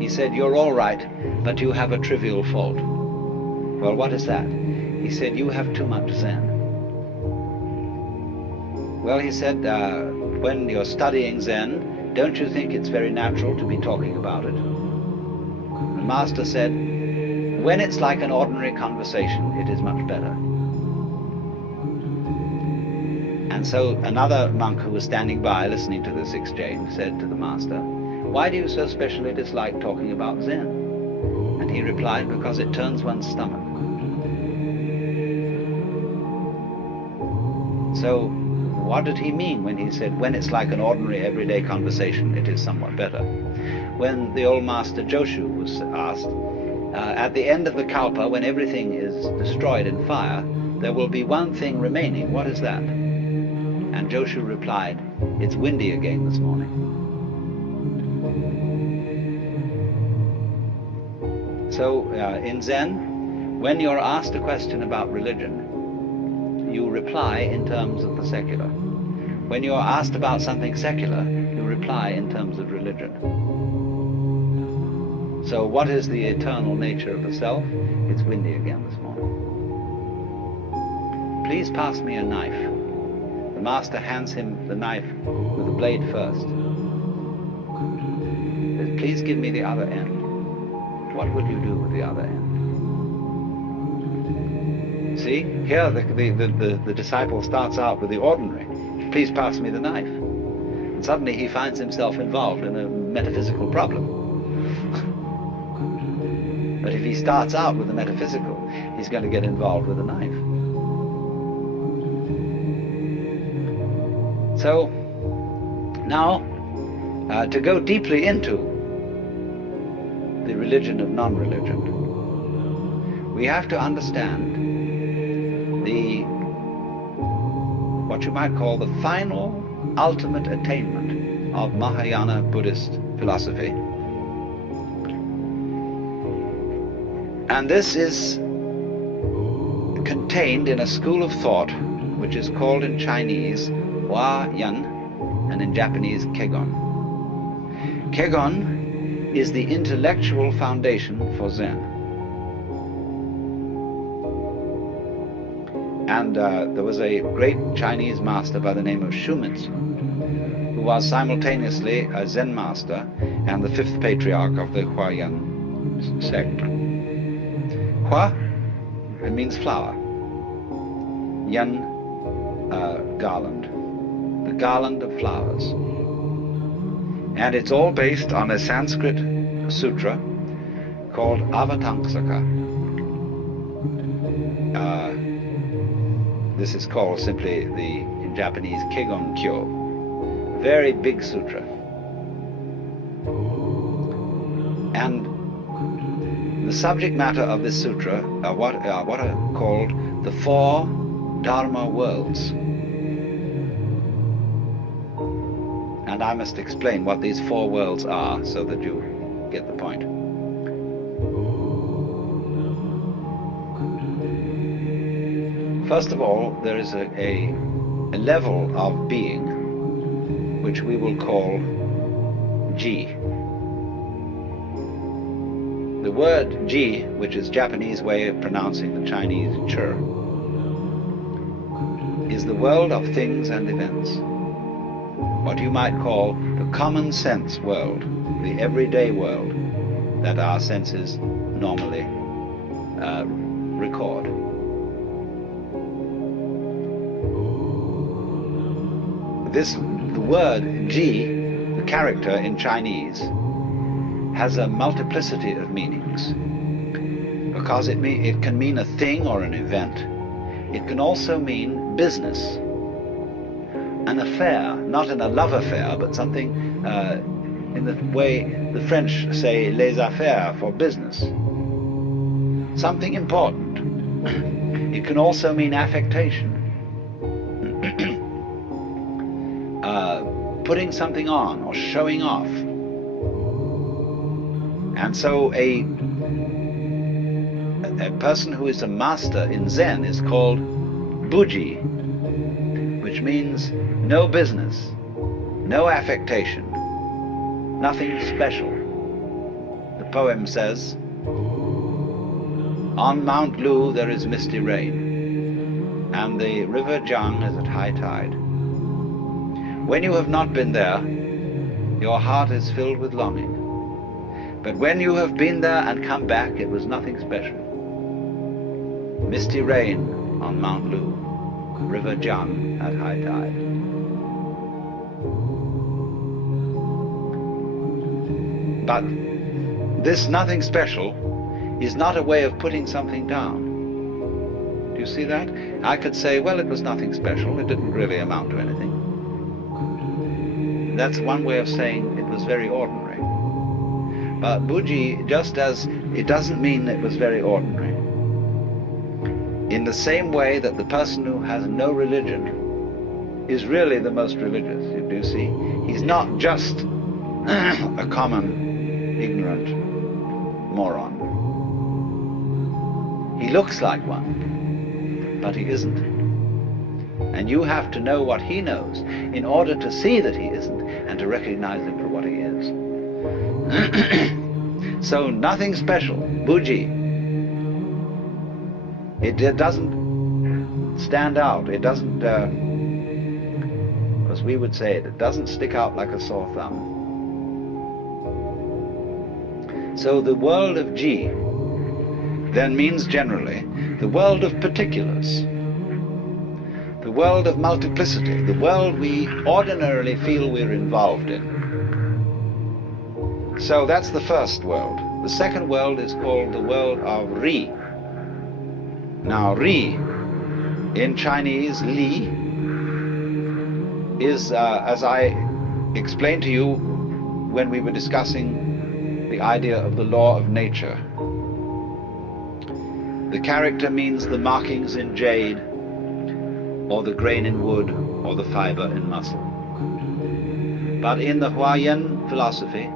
He said, "You're all right, but you have a trivial fault." "Well, what is that?" He said, "You have too much Zen." Well, he said, when you're studying Zen, don't you think it's very natural to be talking about it? The master said, "When it's like an ordinary conversation, it is much better." And so another monk who was standing by listening to this exchange said to the master, "Why do you so specially dislike talking about Zen?" And he replied, "Because it turns one's stomach." So what did he mean when he said, when it's like an ordinary everyday conversation, it is somewhat better? When the old master Joshu was asked, at the end of the kalpa, when everything is destroyed in fire, there will be one thing remaining. What is that? And Joshu replied, "It's windy again this morning." So in Zen, when you're asked a question about religion, you reply in terms of the secular. When you're asked about something secular, you reply in terms of religion. So what is the eternal nature of the self? It's windy again this morning. "Please pass me a knife." The master hands him the knife with the blade first. Says, "Please give me the other end." What would you do with the other end? See, here the disciple starts out with the ordinary. "Please pass me the knife." And suddenly he finds himself involved in a metaphysical problem. But if he starts out with the metaphysical, he's going to get involved with the knife. So, now, to go deeply into the religion of non-religion, we have to understand what you might call the final, ultimate attainment of Mahayana Buddhist philosophy. And this is contained in a school of thought which is called in Chinese Hua Yan and in Japanese Kegon. Kegon is the intellectual foundation for Zen. And there was a great Chinese master by the name of Shumitsu, who was simultaneously a Zen master and the fifth patriarch of the Huayan sect. Hua, it means flower. Yan, garland. The garland of flowers. And it's all based on a Sanskrit sutra called Avatamsaka. This is called simply in Japanese Kegon Kyo. Very big sutra. And the subject matter of this sutra are what are called the four Dharma worlds. And I must explain what these four worlds are so that you get the point. First of all, there is a level of being which we will call Ji. The word Ji, which is Japanese way of pronouncing the Chinese Ch, is the world of things and events. What you might call the common sense world, the everyday world that our senses normally record. The word Ji, the character in Chinese, has a multiplicity of meanings because it can mean a thing or an event. It can also mean business, an affair, not in a love affair, but something in the way the French say les affaires, for business. Something important. It can also mean affectation. Putting something on or showing off. And so a person who is a master in Zen is called Buji, which means no business, no affectation, nothing special. The poem says, on Mount Lu there is misty rain, and the river Jiang is at high tide. When you have not been there, your heart is filled with longing. But when you have been there and come back, it was nothing special. Misty rain on Mount Lu, river Jiang at high tide. But this nothing special is not a way of putting something down. Do you see that? I could say, well, it was nothing special. It didn't really amount to anything. That's one way of saying it was very ordinary. But Buji, just as it doesn't mean it was very ordinary, in the same way that the person who has no religion is really the most religious, you do see? He's not just a common, ignorant moron. He looks like one, but he isn't. And you have to know what he knows in order to see that he isn't and to recognize him for what he is. So nothing special, Buji. It doesn't stand out. It doesn't, as we would say it doesn't stick out like a sore thumb. So the world of Ji then means generally the world of particulars. The world of multiplicity, the world we ordinarily feel we're involved in. So that's the first world. The second world is called the world of Ri. Now Ri, in Chinese, Li, is, as I explained to you when we were discussing the idea of the law of nature. The character means the markings in jade, or the grain in wood, or the fiber in muscle. But in the Huayan philosophy,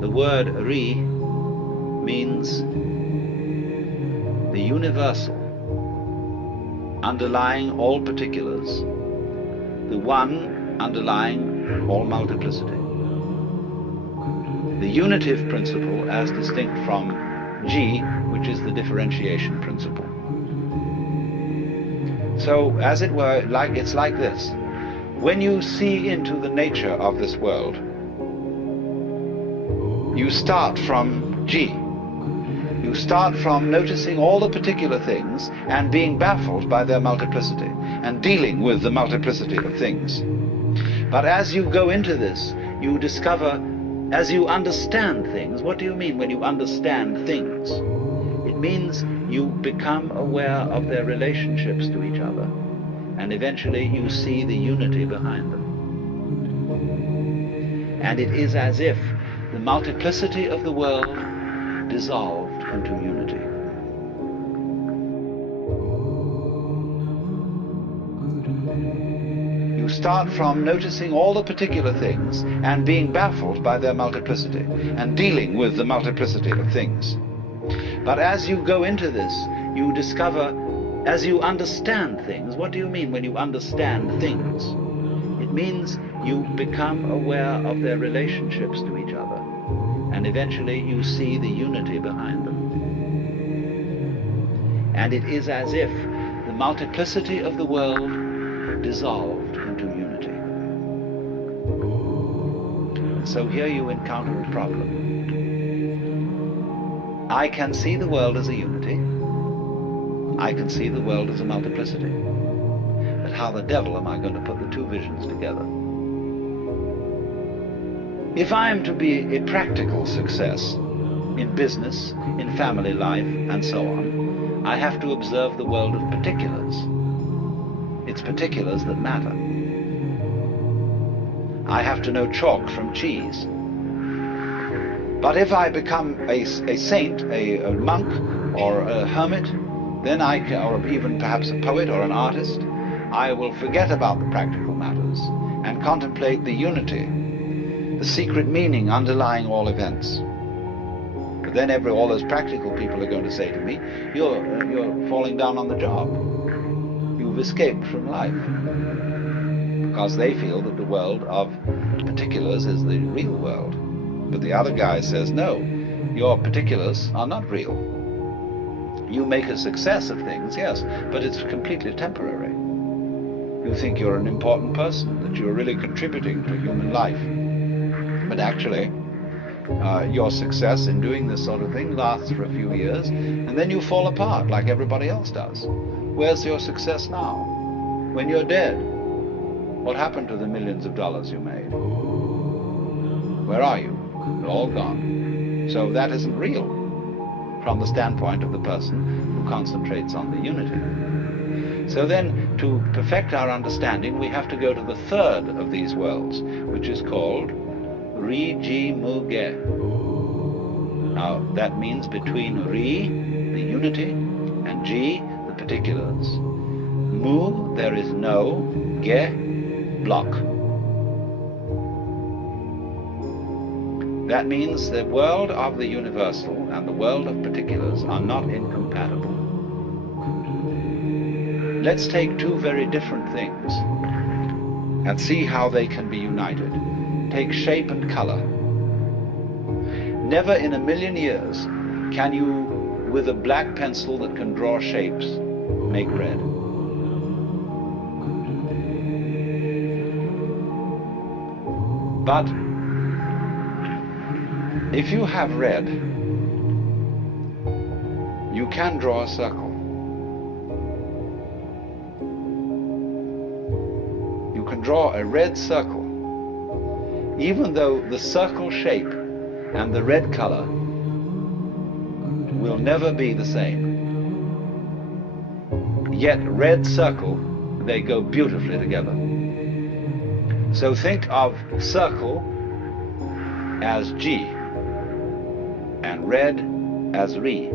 the word Ri means the universal, underlying all particulars, the one underlying all multiplicity. The unitive principle as distinct from Ji, which is the differentiation principle. So, as it were, it's like this. When you see into the nature of this world, you start from Ji. You start from noticing all the particular things and being baffled by their multiplicity and dealing with the multiplicity of things. But as you go into this, you discover As you understand things, what do you mean when you understand things? It means you become aware of their relationships to each other, and eventually you see the unity behind them. And it is as if the multiplicity of the world dissolved into unity. You start from noticing all the particular things and being baffled by their multiplicity and dealing with the multiplicity of things. But as you go into this, you discover, as you understand things, what do you mean when you understand things? It means you become aware of their relationships to each other, and eventually you see the unity behind them. And it is as if the multiplicity of the world dissolved into unity. So here you encounter a problem. I can see the world as a unity. I can see the world as a multiplicity. But how the devil am I going to put the two visions together? If I am to be a practical success in business, in family life, and so on, I have to observe the world of particulars. It's particulars that matter. I have to know chalk from cheese. But if I become a saint, a monk, or a hermit, then I can, or even perhaps a poet or an artist, I will forget about the practical matters and contemplate the unity, the secret meaning underlying all events. But then all those practical people are going to say to me, you're falling down on the job. You've escaped from life. Because they feel that the world of particulars is the real world. But the other guy says, no, your particulars are not real. You make a success of things, yes, but it's completely temporary. You think you're an important person, that you're really contributing to human life. But actually, your success in doing this sort of thing lasts for a few years, and then you fall apart like everybody else does. Where's your success now? When you're dead, what happened to the millions of dollars you made? Where are you? They're all gone. So that isn't real from the standpoint of the person who concentrates on the unity. So then, to perfect our understanding, we have to go to the third of these worlds, which is called Ri-Ji-Mu-Ge. Now, that means between Ri, the unity, and Ji, the particulars. Mu, there is no, Ge, block. That means the world of the universal and the world of particulars are not incompatible. Let's take two very different things and see how they can be united. Take shape and color. Never in a million years can you, with a black pencil that can draw shapes, make red. But if you have red, you can draw a circle. You can draw a red circle, even though the circle shape and the red color will never be the same. Yet red circle, they go beautifully together. So think of circle as G and red as Ri.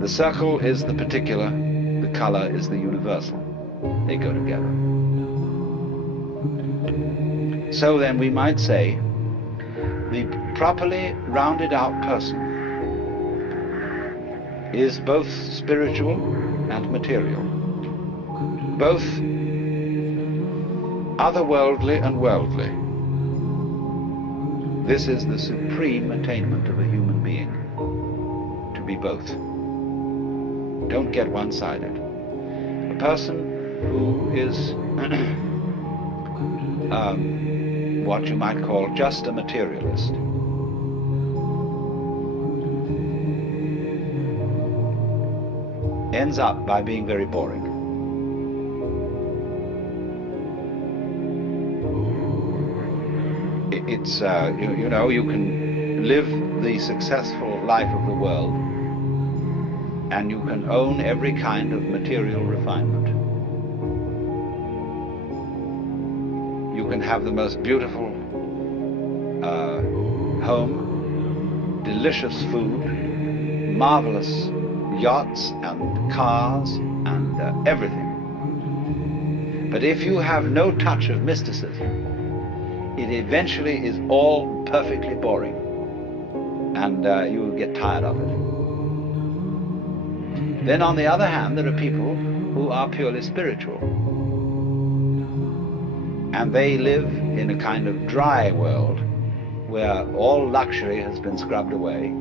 The circle is the particular, the color is the universal. They go together. So then we might say the properly rounded out person is both spiritual and material, both otherworldly and worldly. This is the supreme attainment of a human being, to be both. Don't get one-sided. A person who is what you might call just a materialist ends up by being very boring. it's, you know, you can live the successful life of the world, and you can own every kind of material refinement. You can have the most beautiful home, delicious food, marvelous yachts and cars and everything. But if you have no touch of mysticism, it eventually is all perfectly boring, and you will get tired of it. Then on the other hand, there are people who are purely spiritual, and they live in a kind of dry world where all luxury has been scrubbed away,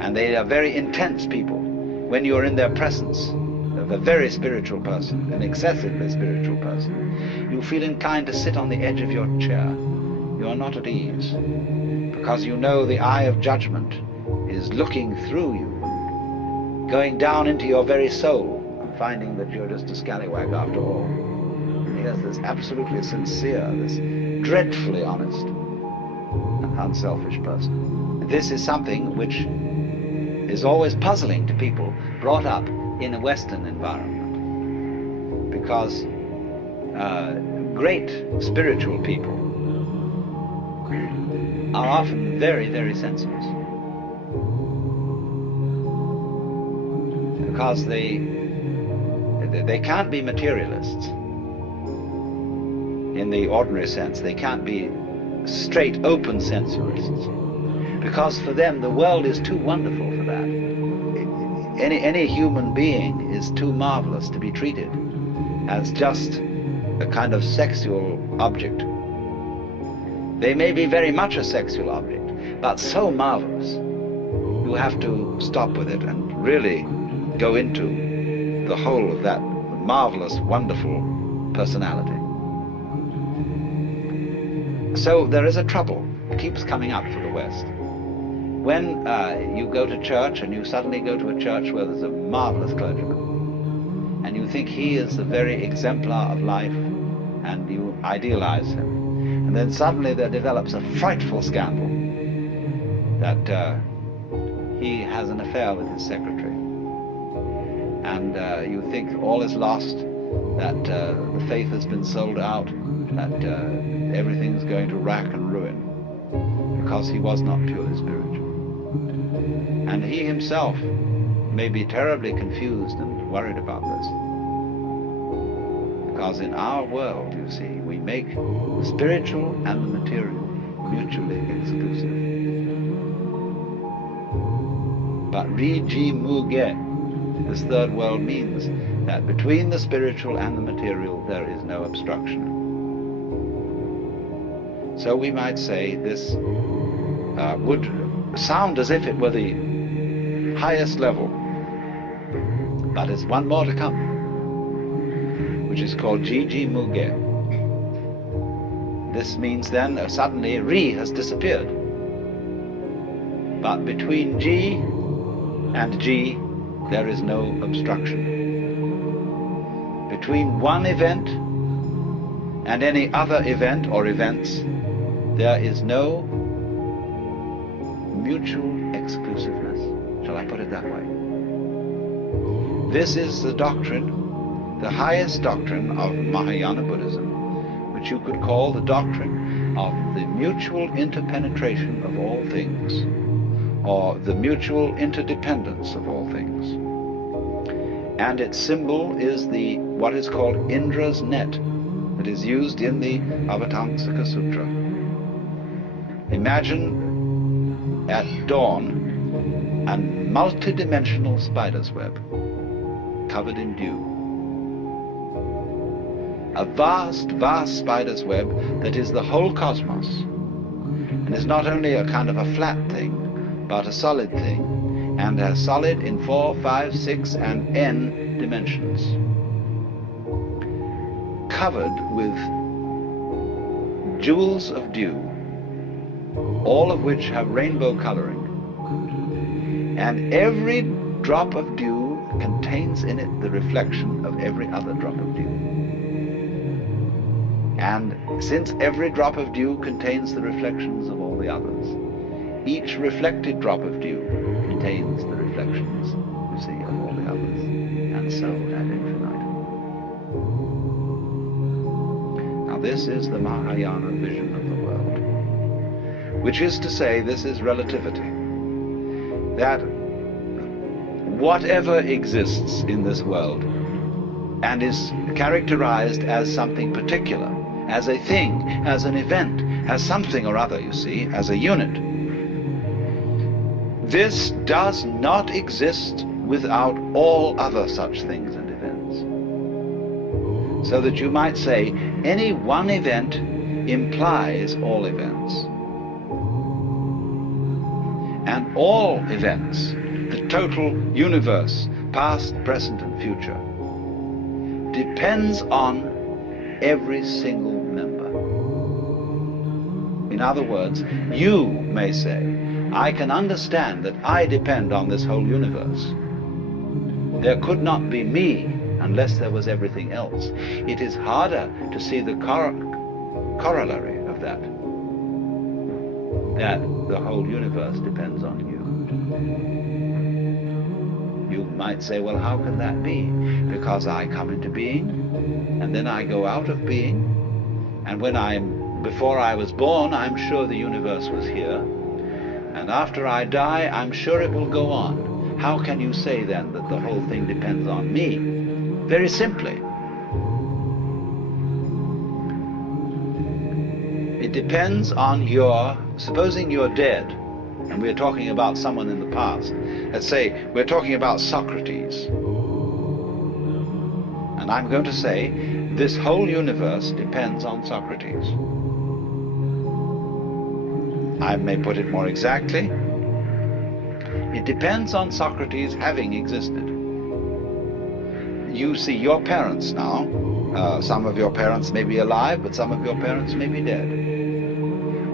and they are very intense people. When you're in their presence of a very spiritual person, an excessively spiritual person, you feel inclined to sit on the edge of your chair. You are not at ease, because you know the eye of judgment is looking through you, going down into your very soul, and finding that you're just a scallywag after all. Yes, this absolutely sincere, this dreadfully honest and unselfish person. This is something which is always puzzling to people brought up in a Western environment, because great spiritual people are often very, very sensuous, because they can't be materialists in the ordinary sense. They can't be straight, open sensualists, because for them the world is too wonderful for that. Any human being is too marvelous to be treated as just a kind of sexual object. They may be very much a sexual object, but so marvelous, you have to stop with it and really go into the whole of that marvelous, wonderful personality. So there is a trouble. It keeps coming up for the West. When you go to church, and you suddenly go to a church where there's a marvelous clergyman, and you think he is the very exemplar of life, and you idealize him, and then suddenly there develops a frightful scandal that he has an affair with his secretary, and you think all is lost, that the faith has been sold out, that everything's going to rack and ruin, because he was not purely spiritual. And he himself may be terribly confused and worried about this, because in our world, you see, we make the spiritual and the material mutually exclusive. But Riji Muge, this third world, means that between the spiritual and the material there is no obstruction. So we might say this would sound as if it were the highest level, but there's one more to come, which is called Jiji Muge. This means then suddenly Ri has disappeared, but between Ji and Ji there is no obstruction. Between one event and any other event or events, there is no mutual exclusiveness. Shall I put it that way? This is the doctrine, the highest doctrine of Mahayana Buddhism, which you could call the doctrine of the mutual interpenetration of all things, or the mutual interdependence of all things. And its symbol is what is called Indra's net, that is used in the Avatamsaka Sutra. Imagine at dawn a multidimensional spider's web covered in dew. A vast, vast spider's web that is the whole cosmos, and is not only a kind of a flat thing, but a solid thing, and as solid in 4, 5, 6, and n dimensions, covered with jewels of dew, all of which have rainbow coloring, and every drop of dew contains in it the reflection of every other drop of dew. And since every drop of dew contains the reflections of all the others, each reflected drop of dew contains the reflections, you see, of all the others, and so ad infinitum. Now this is the Mahayana vision of the world, which is to say, this is relativity. That whatever exists in this world and is characterized as something particular, as a thing, as an event, as something or other, you see, as a unit, this does not exist without all other such things and events. So that you might say any one event implies all events. And all events, the total universe, past, present, and future, depends on every single member. In other words, you may say, I can understand that I depend on this whole universe. There could not be me unless there was everything else. It is harder to see the corollary of that the whole universe depends on you. You might say, well, how can that be? Because I come into being, and then I go out of being, and before I was born, I'm sure the universe was here, and after I die, I'm sure it will go on. How can you say then that the whole thing depends on me? Very simply, it depends on supposing you're dead, and we're talking about someone in the past. Let's say we're talking about Socrates. And I'm going to say, this whole universe depends on Socrates. I may put it more exactly. It depends on Socrates having existed. You see your parents now. Some of your parents may be alive, but some of your parents may be dead.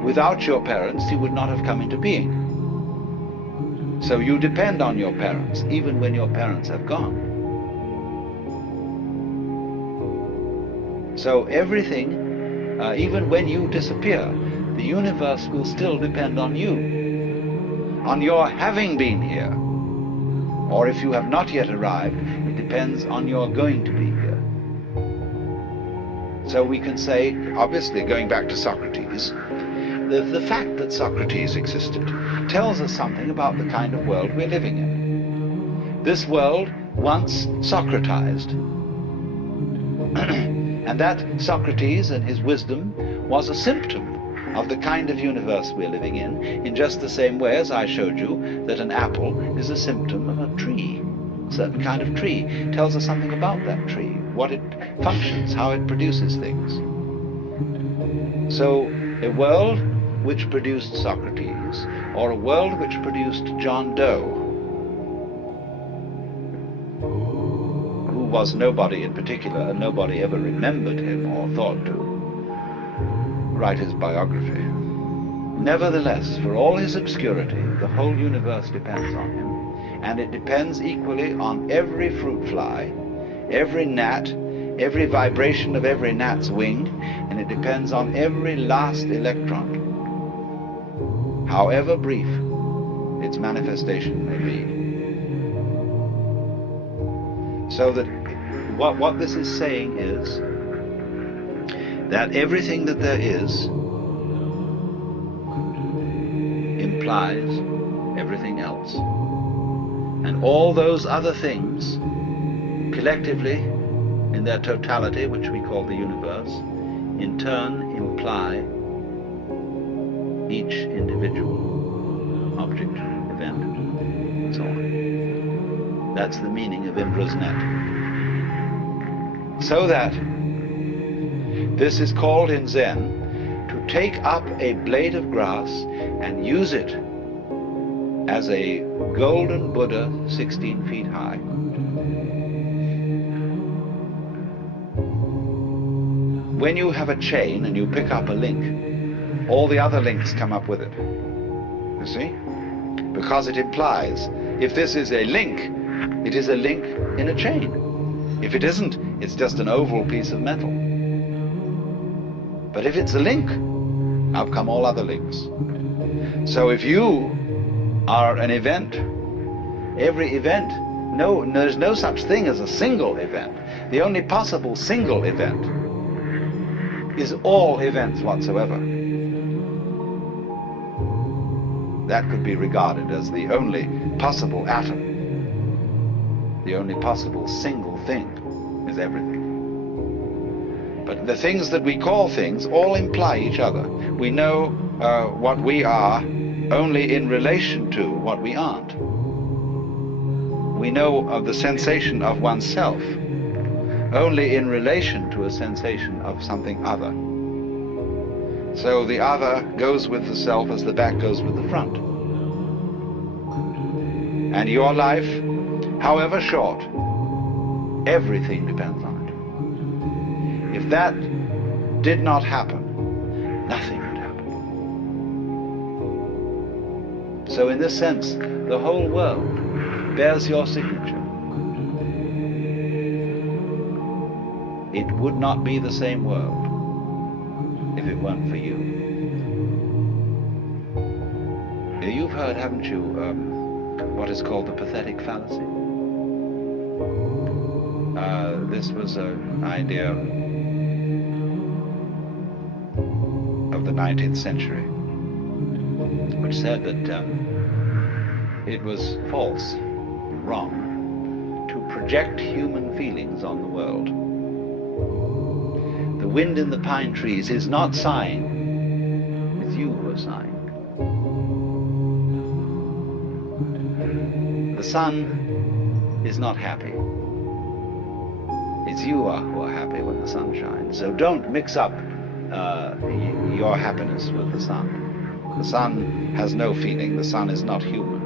Without your parents, you would not have come into being. So you depend on your parents, even when your parents have gone. So everything, even when you disappear, the universe will still depend on you, on your having been here. Or if you have not yet arrived, it depends on your going to be here. So we can say, obviously, going back to Socrates, the fact that Socrates existed tells us something about the kind of world we're living in. This world once Socratized. And that Socrates and his wisdom was a symptom of the kind of universe we're living in just the same way as I showed you that an apple is a symptom of a tree. A certain kind of tree tells us something about that tree, what it functions, how it produces things. So a world which produced Socrates, or a world which produced John Doe, who was nobody in particular, and nobody ever remembered him or thought to write his biography. Nevertheless, for all his obscurity, the whole universe depends on him, and it depends equally on every fruit fly, every gnat, every vibration of every gnat's wing, and it depends on every last electron, however brief its manifestation may be. So that what this is saying is that everything that there is implies everything else. And all those other things, collectively, in their totality, which we call the universe, in turn imply each individual object, event, and so on. That's the meaning of Indra's net. So that this is called in Zen to take up a blade of grass and use it as a golden Buddha 16 feet high. When you have a chain and you pick up a link, all the other links come up with it. You see? Because it implies, if this is a link, it is a link in a chain. If it isn't, it's just an oval piece of metal. But if it's a link, out come all other links. So if you are an event, every event, there's no such thing as a single event. The only possible single event is all events whatsoever. That could be regarded as the only possible atom. The only possible single thing is everything. But the things that we call things all imply each other. We know what we are only in relation to what we aren't. We know of the sensation of oneself only in relation to a sensation of something other. So the other goes with the self as the back goes with the front. And your life, however short, everything depends on it. If that did not happen, nothing would happen. So in this sense, the whole world bears your signature. It would not be the same world if it weren't for you. You've heard, haven't you, what is called the pathetic fallacy? This was an idea of the 19th century, which said that it was false, wrong, to project human feelings on the world. The wind in the pine trees is not sighing, it's you who are sighing. The sun is not happy, it's you who are happy when the sun shines. So don't mix up your happiness with the sun. The sun has no feeling, the sun is not human.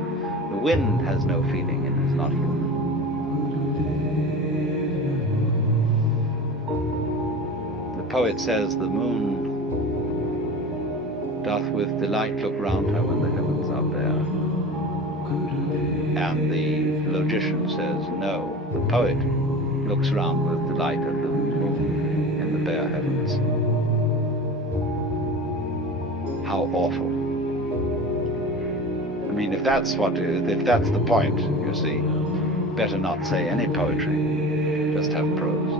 The wind has no feeling and is not human. The poet says the moon doth with delight look round her when the heavens are bare. And the logician says, no, the poet looks round with delight at the moon in the bare heavens. How awful. I mean, if that's the point, you see, better not say any poetry, just have prose.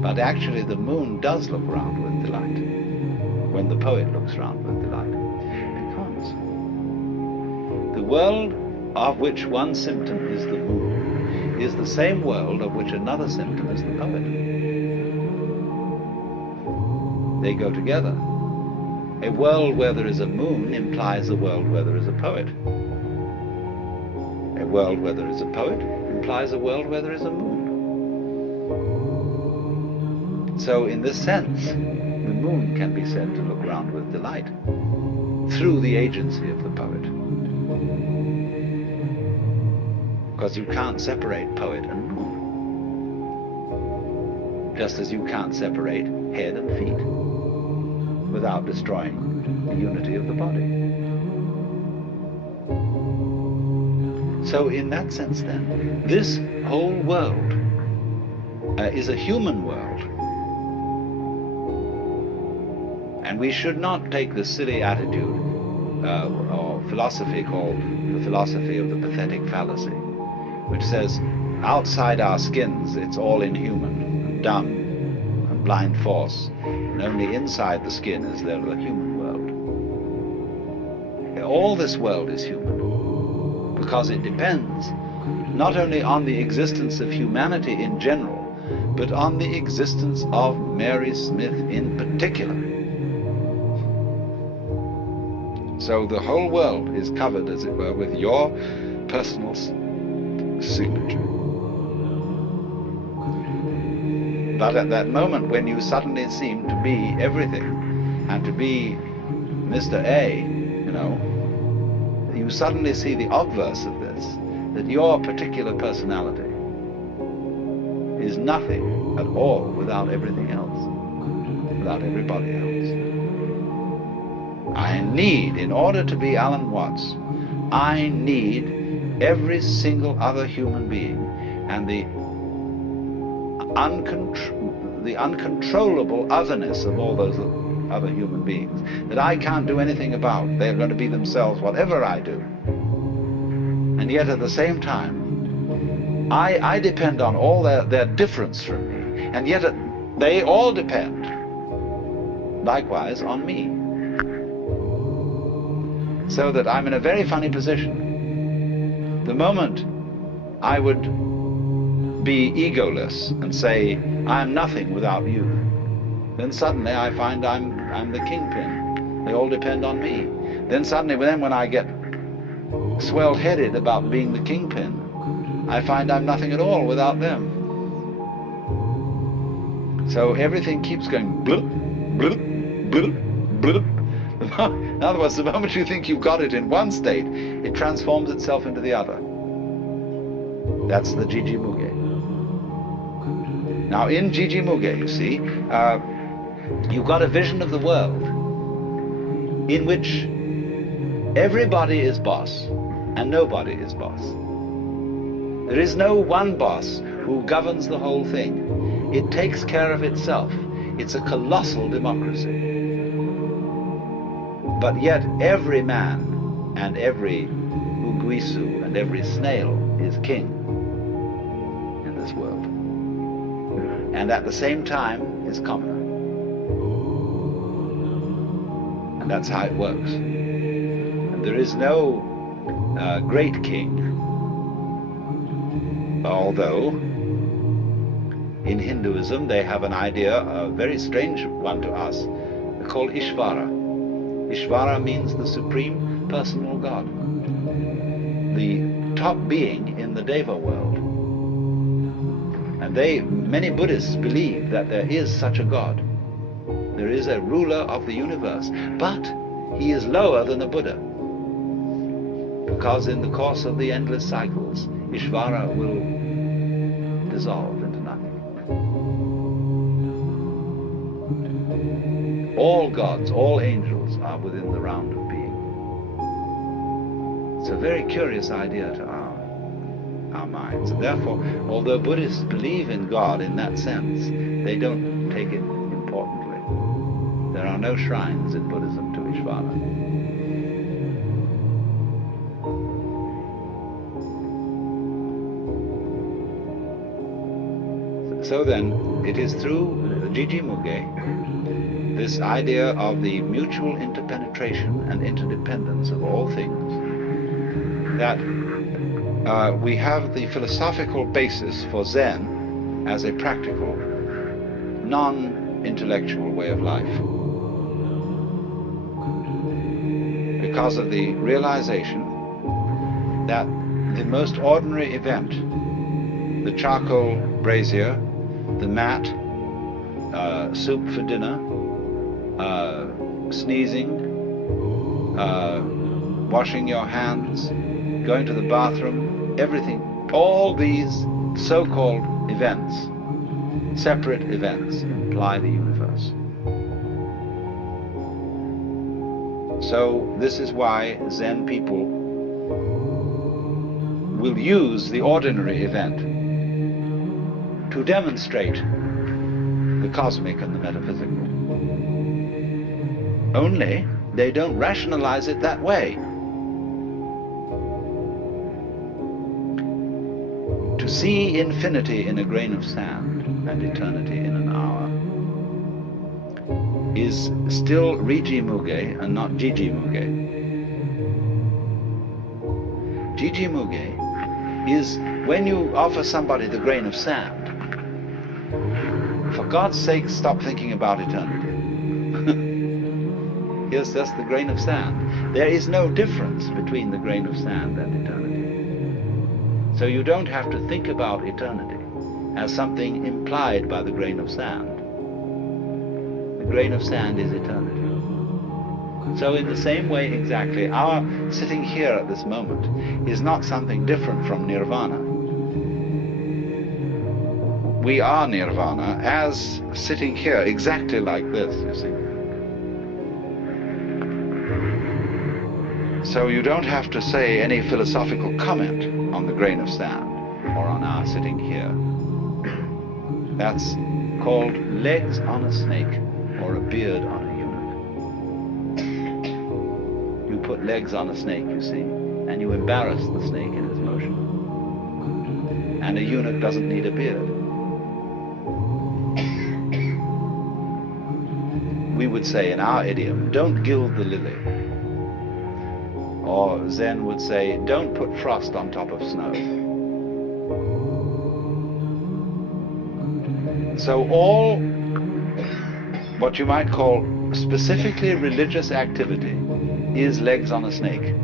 But actually the moon does look round with delight when the poet looks round with delight. Because the world of which one symptom is the moon is the same world of which another symptom is the poet. They go together. A world where there is a moon implies a world where there is a poet. A world where there is a poet implies a world where there is a moon. So in this sense, the moon can be said to look round with delight through the agency of the poet. Because you can't separate poet and moon. Just as you can't separate head and feet without destroying the unity of the body. So in that sense then, this whole world is a human world. And we should not take the silly attitude or philosophy called the philosophy of the pathetic fallacy, which says outside our skins it's all inhuman and dumb and blind force, and only inside the skin is there the human world. All this world is human because it depends not only on the existence of humanity in general, but on the existence of Mary Smith in particular. So the whole world is covered, as it were, with your personal signature. But at that moment when you suddenly seem to be everything and to be Mr. A, you know, you suddenly see the obverse of this, that your particular personality is nothing at all without everything else, without everybody else. I need, in order to be Alan Watts, I need every single other human being, and the uncontrollable otherness of all those other human beings that I can't do anything about. They're going to be themselves whatever I do. And yet at the same time, I depend on all their difference from me. And yet they all depend, likewise, on me. So that I'm in a very funny position. The moment I would be egoless and say, I'm nothing without you, then suddenly I find I'm the kingpin. They all depend on me. Then suddenly, when I get swelled-headed about being the kingpin, I find I'm nothing at all without them. So everything keeps going bloop, bloop, bloop, bloop. In other words, the moment you think you've got it in one state, it transforms itself into the other. That's the Jiji Muge. Now in Jiji Muge, you see, you've got a vision of the world in which everybody is boss and nobody is boss. There is no one boss who governs the whole thing. It takes care of itself. It's a colossal democracy. But yet every man and every uguisu and every snail is king in this world. And at the same time is commoner. And that's how it works. And there is no great king, although in Hinduism they have an idea, a very strange one to us, called Ishvara. Ishvara means the supreme personal God, the top being in the Deva world. And many Buddhists believe that there is such a God. There is a ruler of the universe, but he is lower than a Buddha, because in the course of the endless cycles, Ishvara will dissolve into nothing. All gods, all angels are within the round of being. It's a very curious idea to our minds. And therefore, although Buddhists believe in God in that sense, they don't take it importantly. There are no shrines in Buddhism to Ishvara. So then, it is through Jiji Muge, this idea of the mutual interpenetration and interdependence of all things, that we have the philosophical basis for Zen as a practical, non-intellectual way of life. Because of the realization that the most ordinary event, the charcoal brazier, the mat, soup for dinner, sneezing, washing your hands, going to the bathroom, everything, all these so-called events, separate events, imply the universe. So this is why Zen people will use the ordinary event to demonstrate the cosmic and the metaphysical. Only they don't rationalize it that way. To see infinity in a grain of sand and eternity in an hour is still Riji Muge and not Jiji Muge. Jiji Muge is when you offer somebody the grain of sand, for God's sake, stop thinking about eternity. Here's just the grain of sand. There is no difference between the grain of sand and eternity. So you don't have to think about eternity as something implied by the grain of sand. The grain of sand is eternity. So in the same way exactly, our sitting here at this moment is not something different from nirvana. We are nirvana as sitting here exactly like this, you see. So you don't have to say any philosophical comment on the grain of sand or on our sitting here. That's called legs on a snake or a beard on a eunuch. You put legs on a snake, you see, and you embarrass the snake in its motion. And a eunuch doesn't need a beard. We would say in our idiom, don't gild the lily. Or Zen would say, don't put frost on top of snow. So all what you might call specifically religious activity is legs on a snake.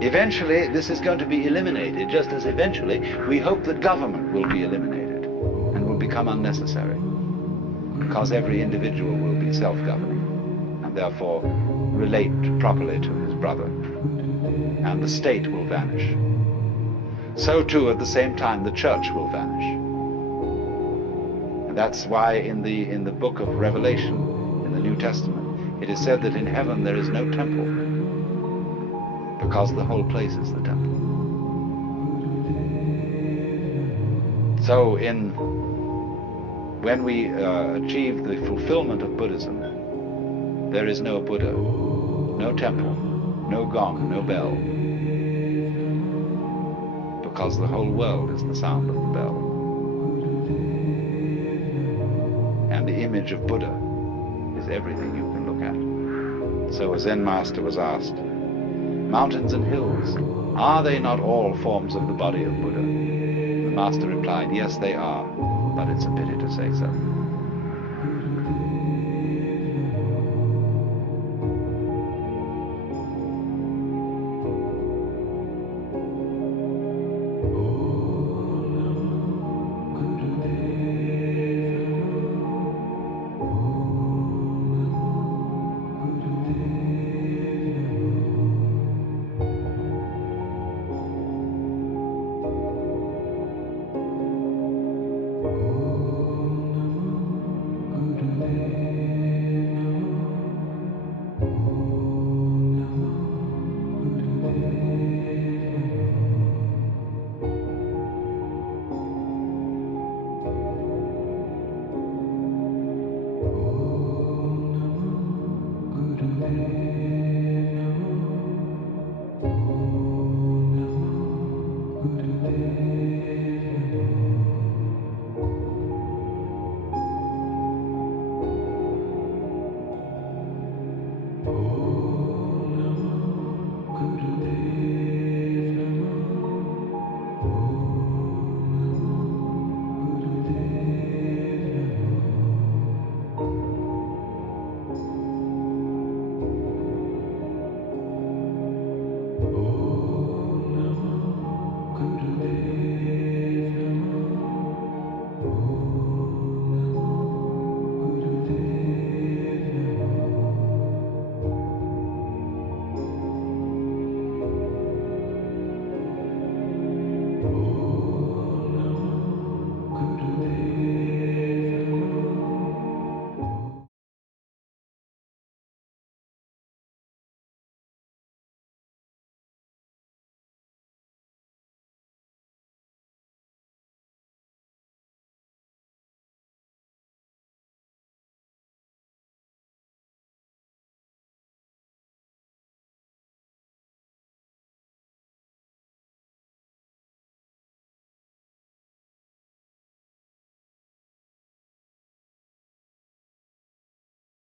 Eventually, this is going to be eliminated, just as eventually we hope that government will be eliminated and will become unnecessary, because every individual will be self-governing and therefore relate properly to his brother, and the state will vanish. So too, at the same time, the church will vanish. And that's why in the book of Revelation, in the New Testament, it is said that in heaven there is no temple, because the whole place is the temple. So when we achieve the fulfillment of Buddhism, there is no Buddha, no temple, no gong, no bell, because the whole world is the sound of the bell. And the image of Buddha is everything you can look at. So a Zen master was asked, mountains and hills, are they not all forms of the body of Buddha? The master replied, yes, they are, but it's a pity to say so.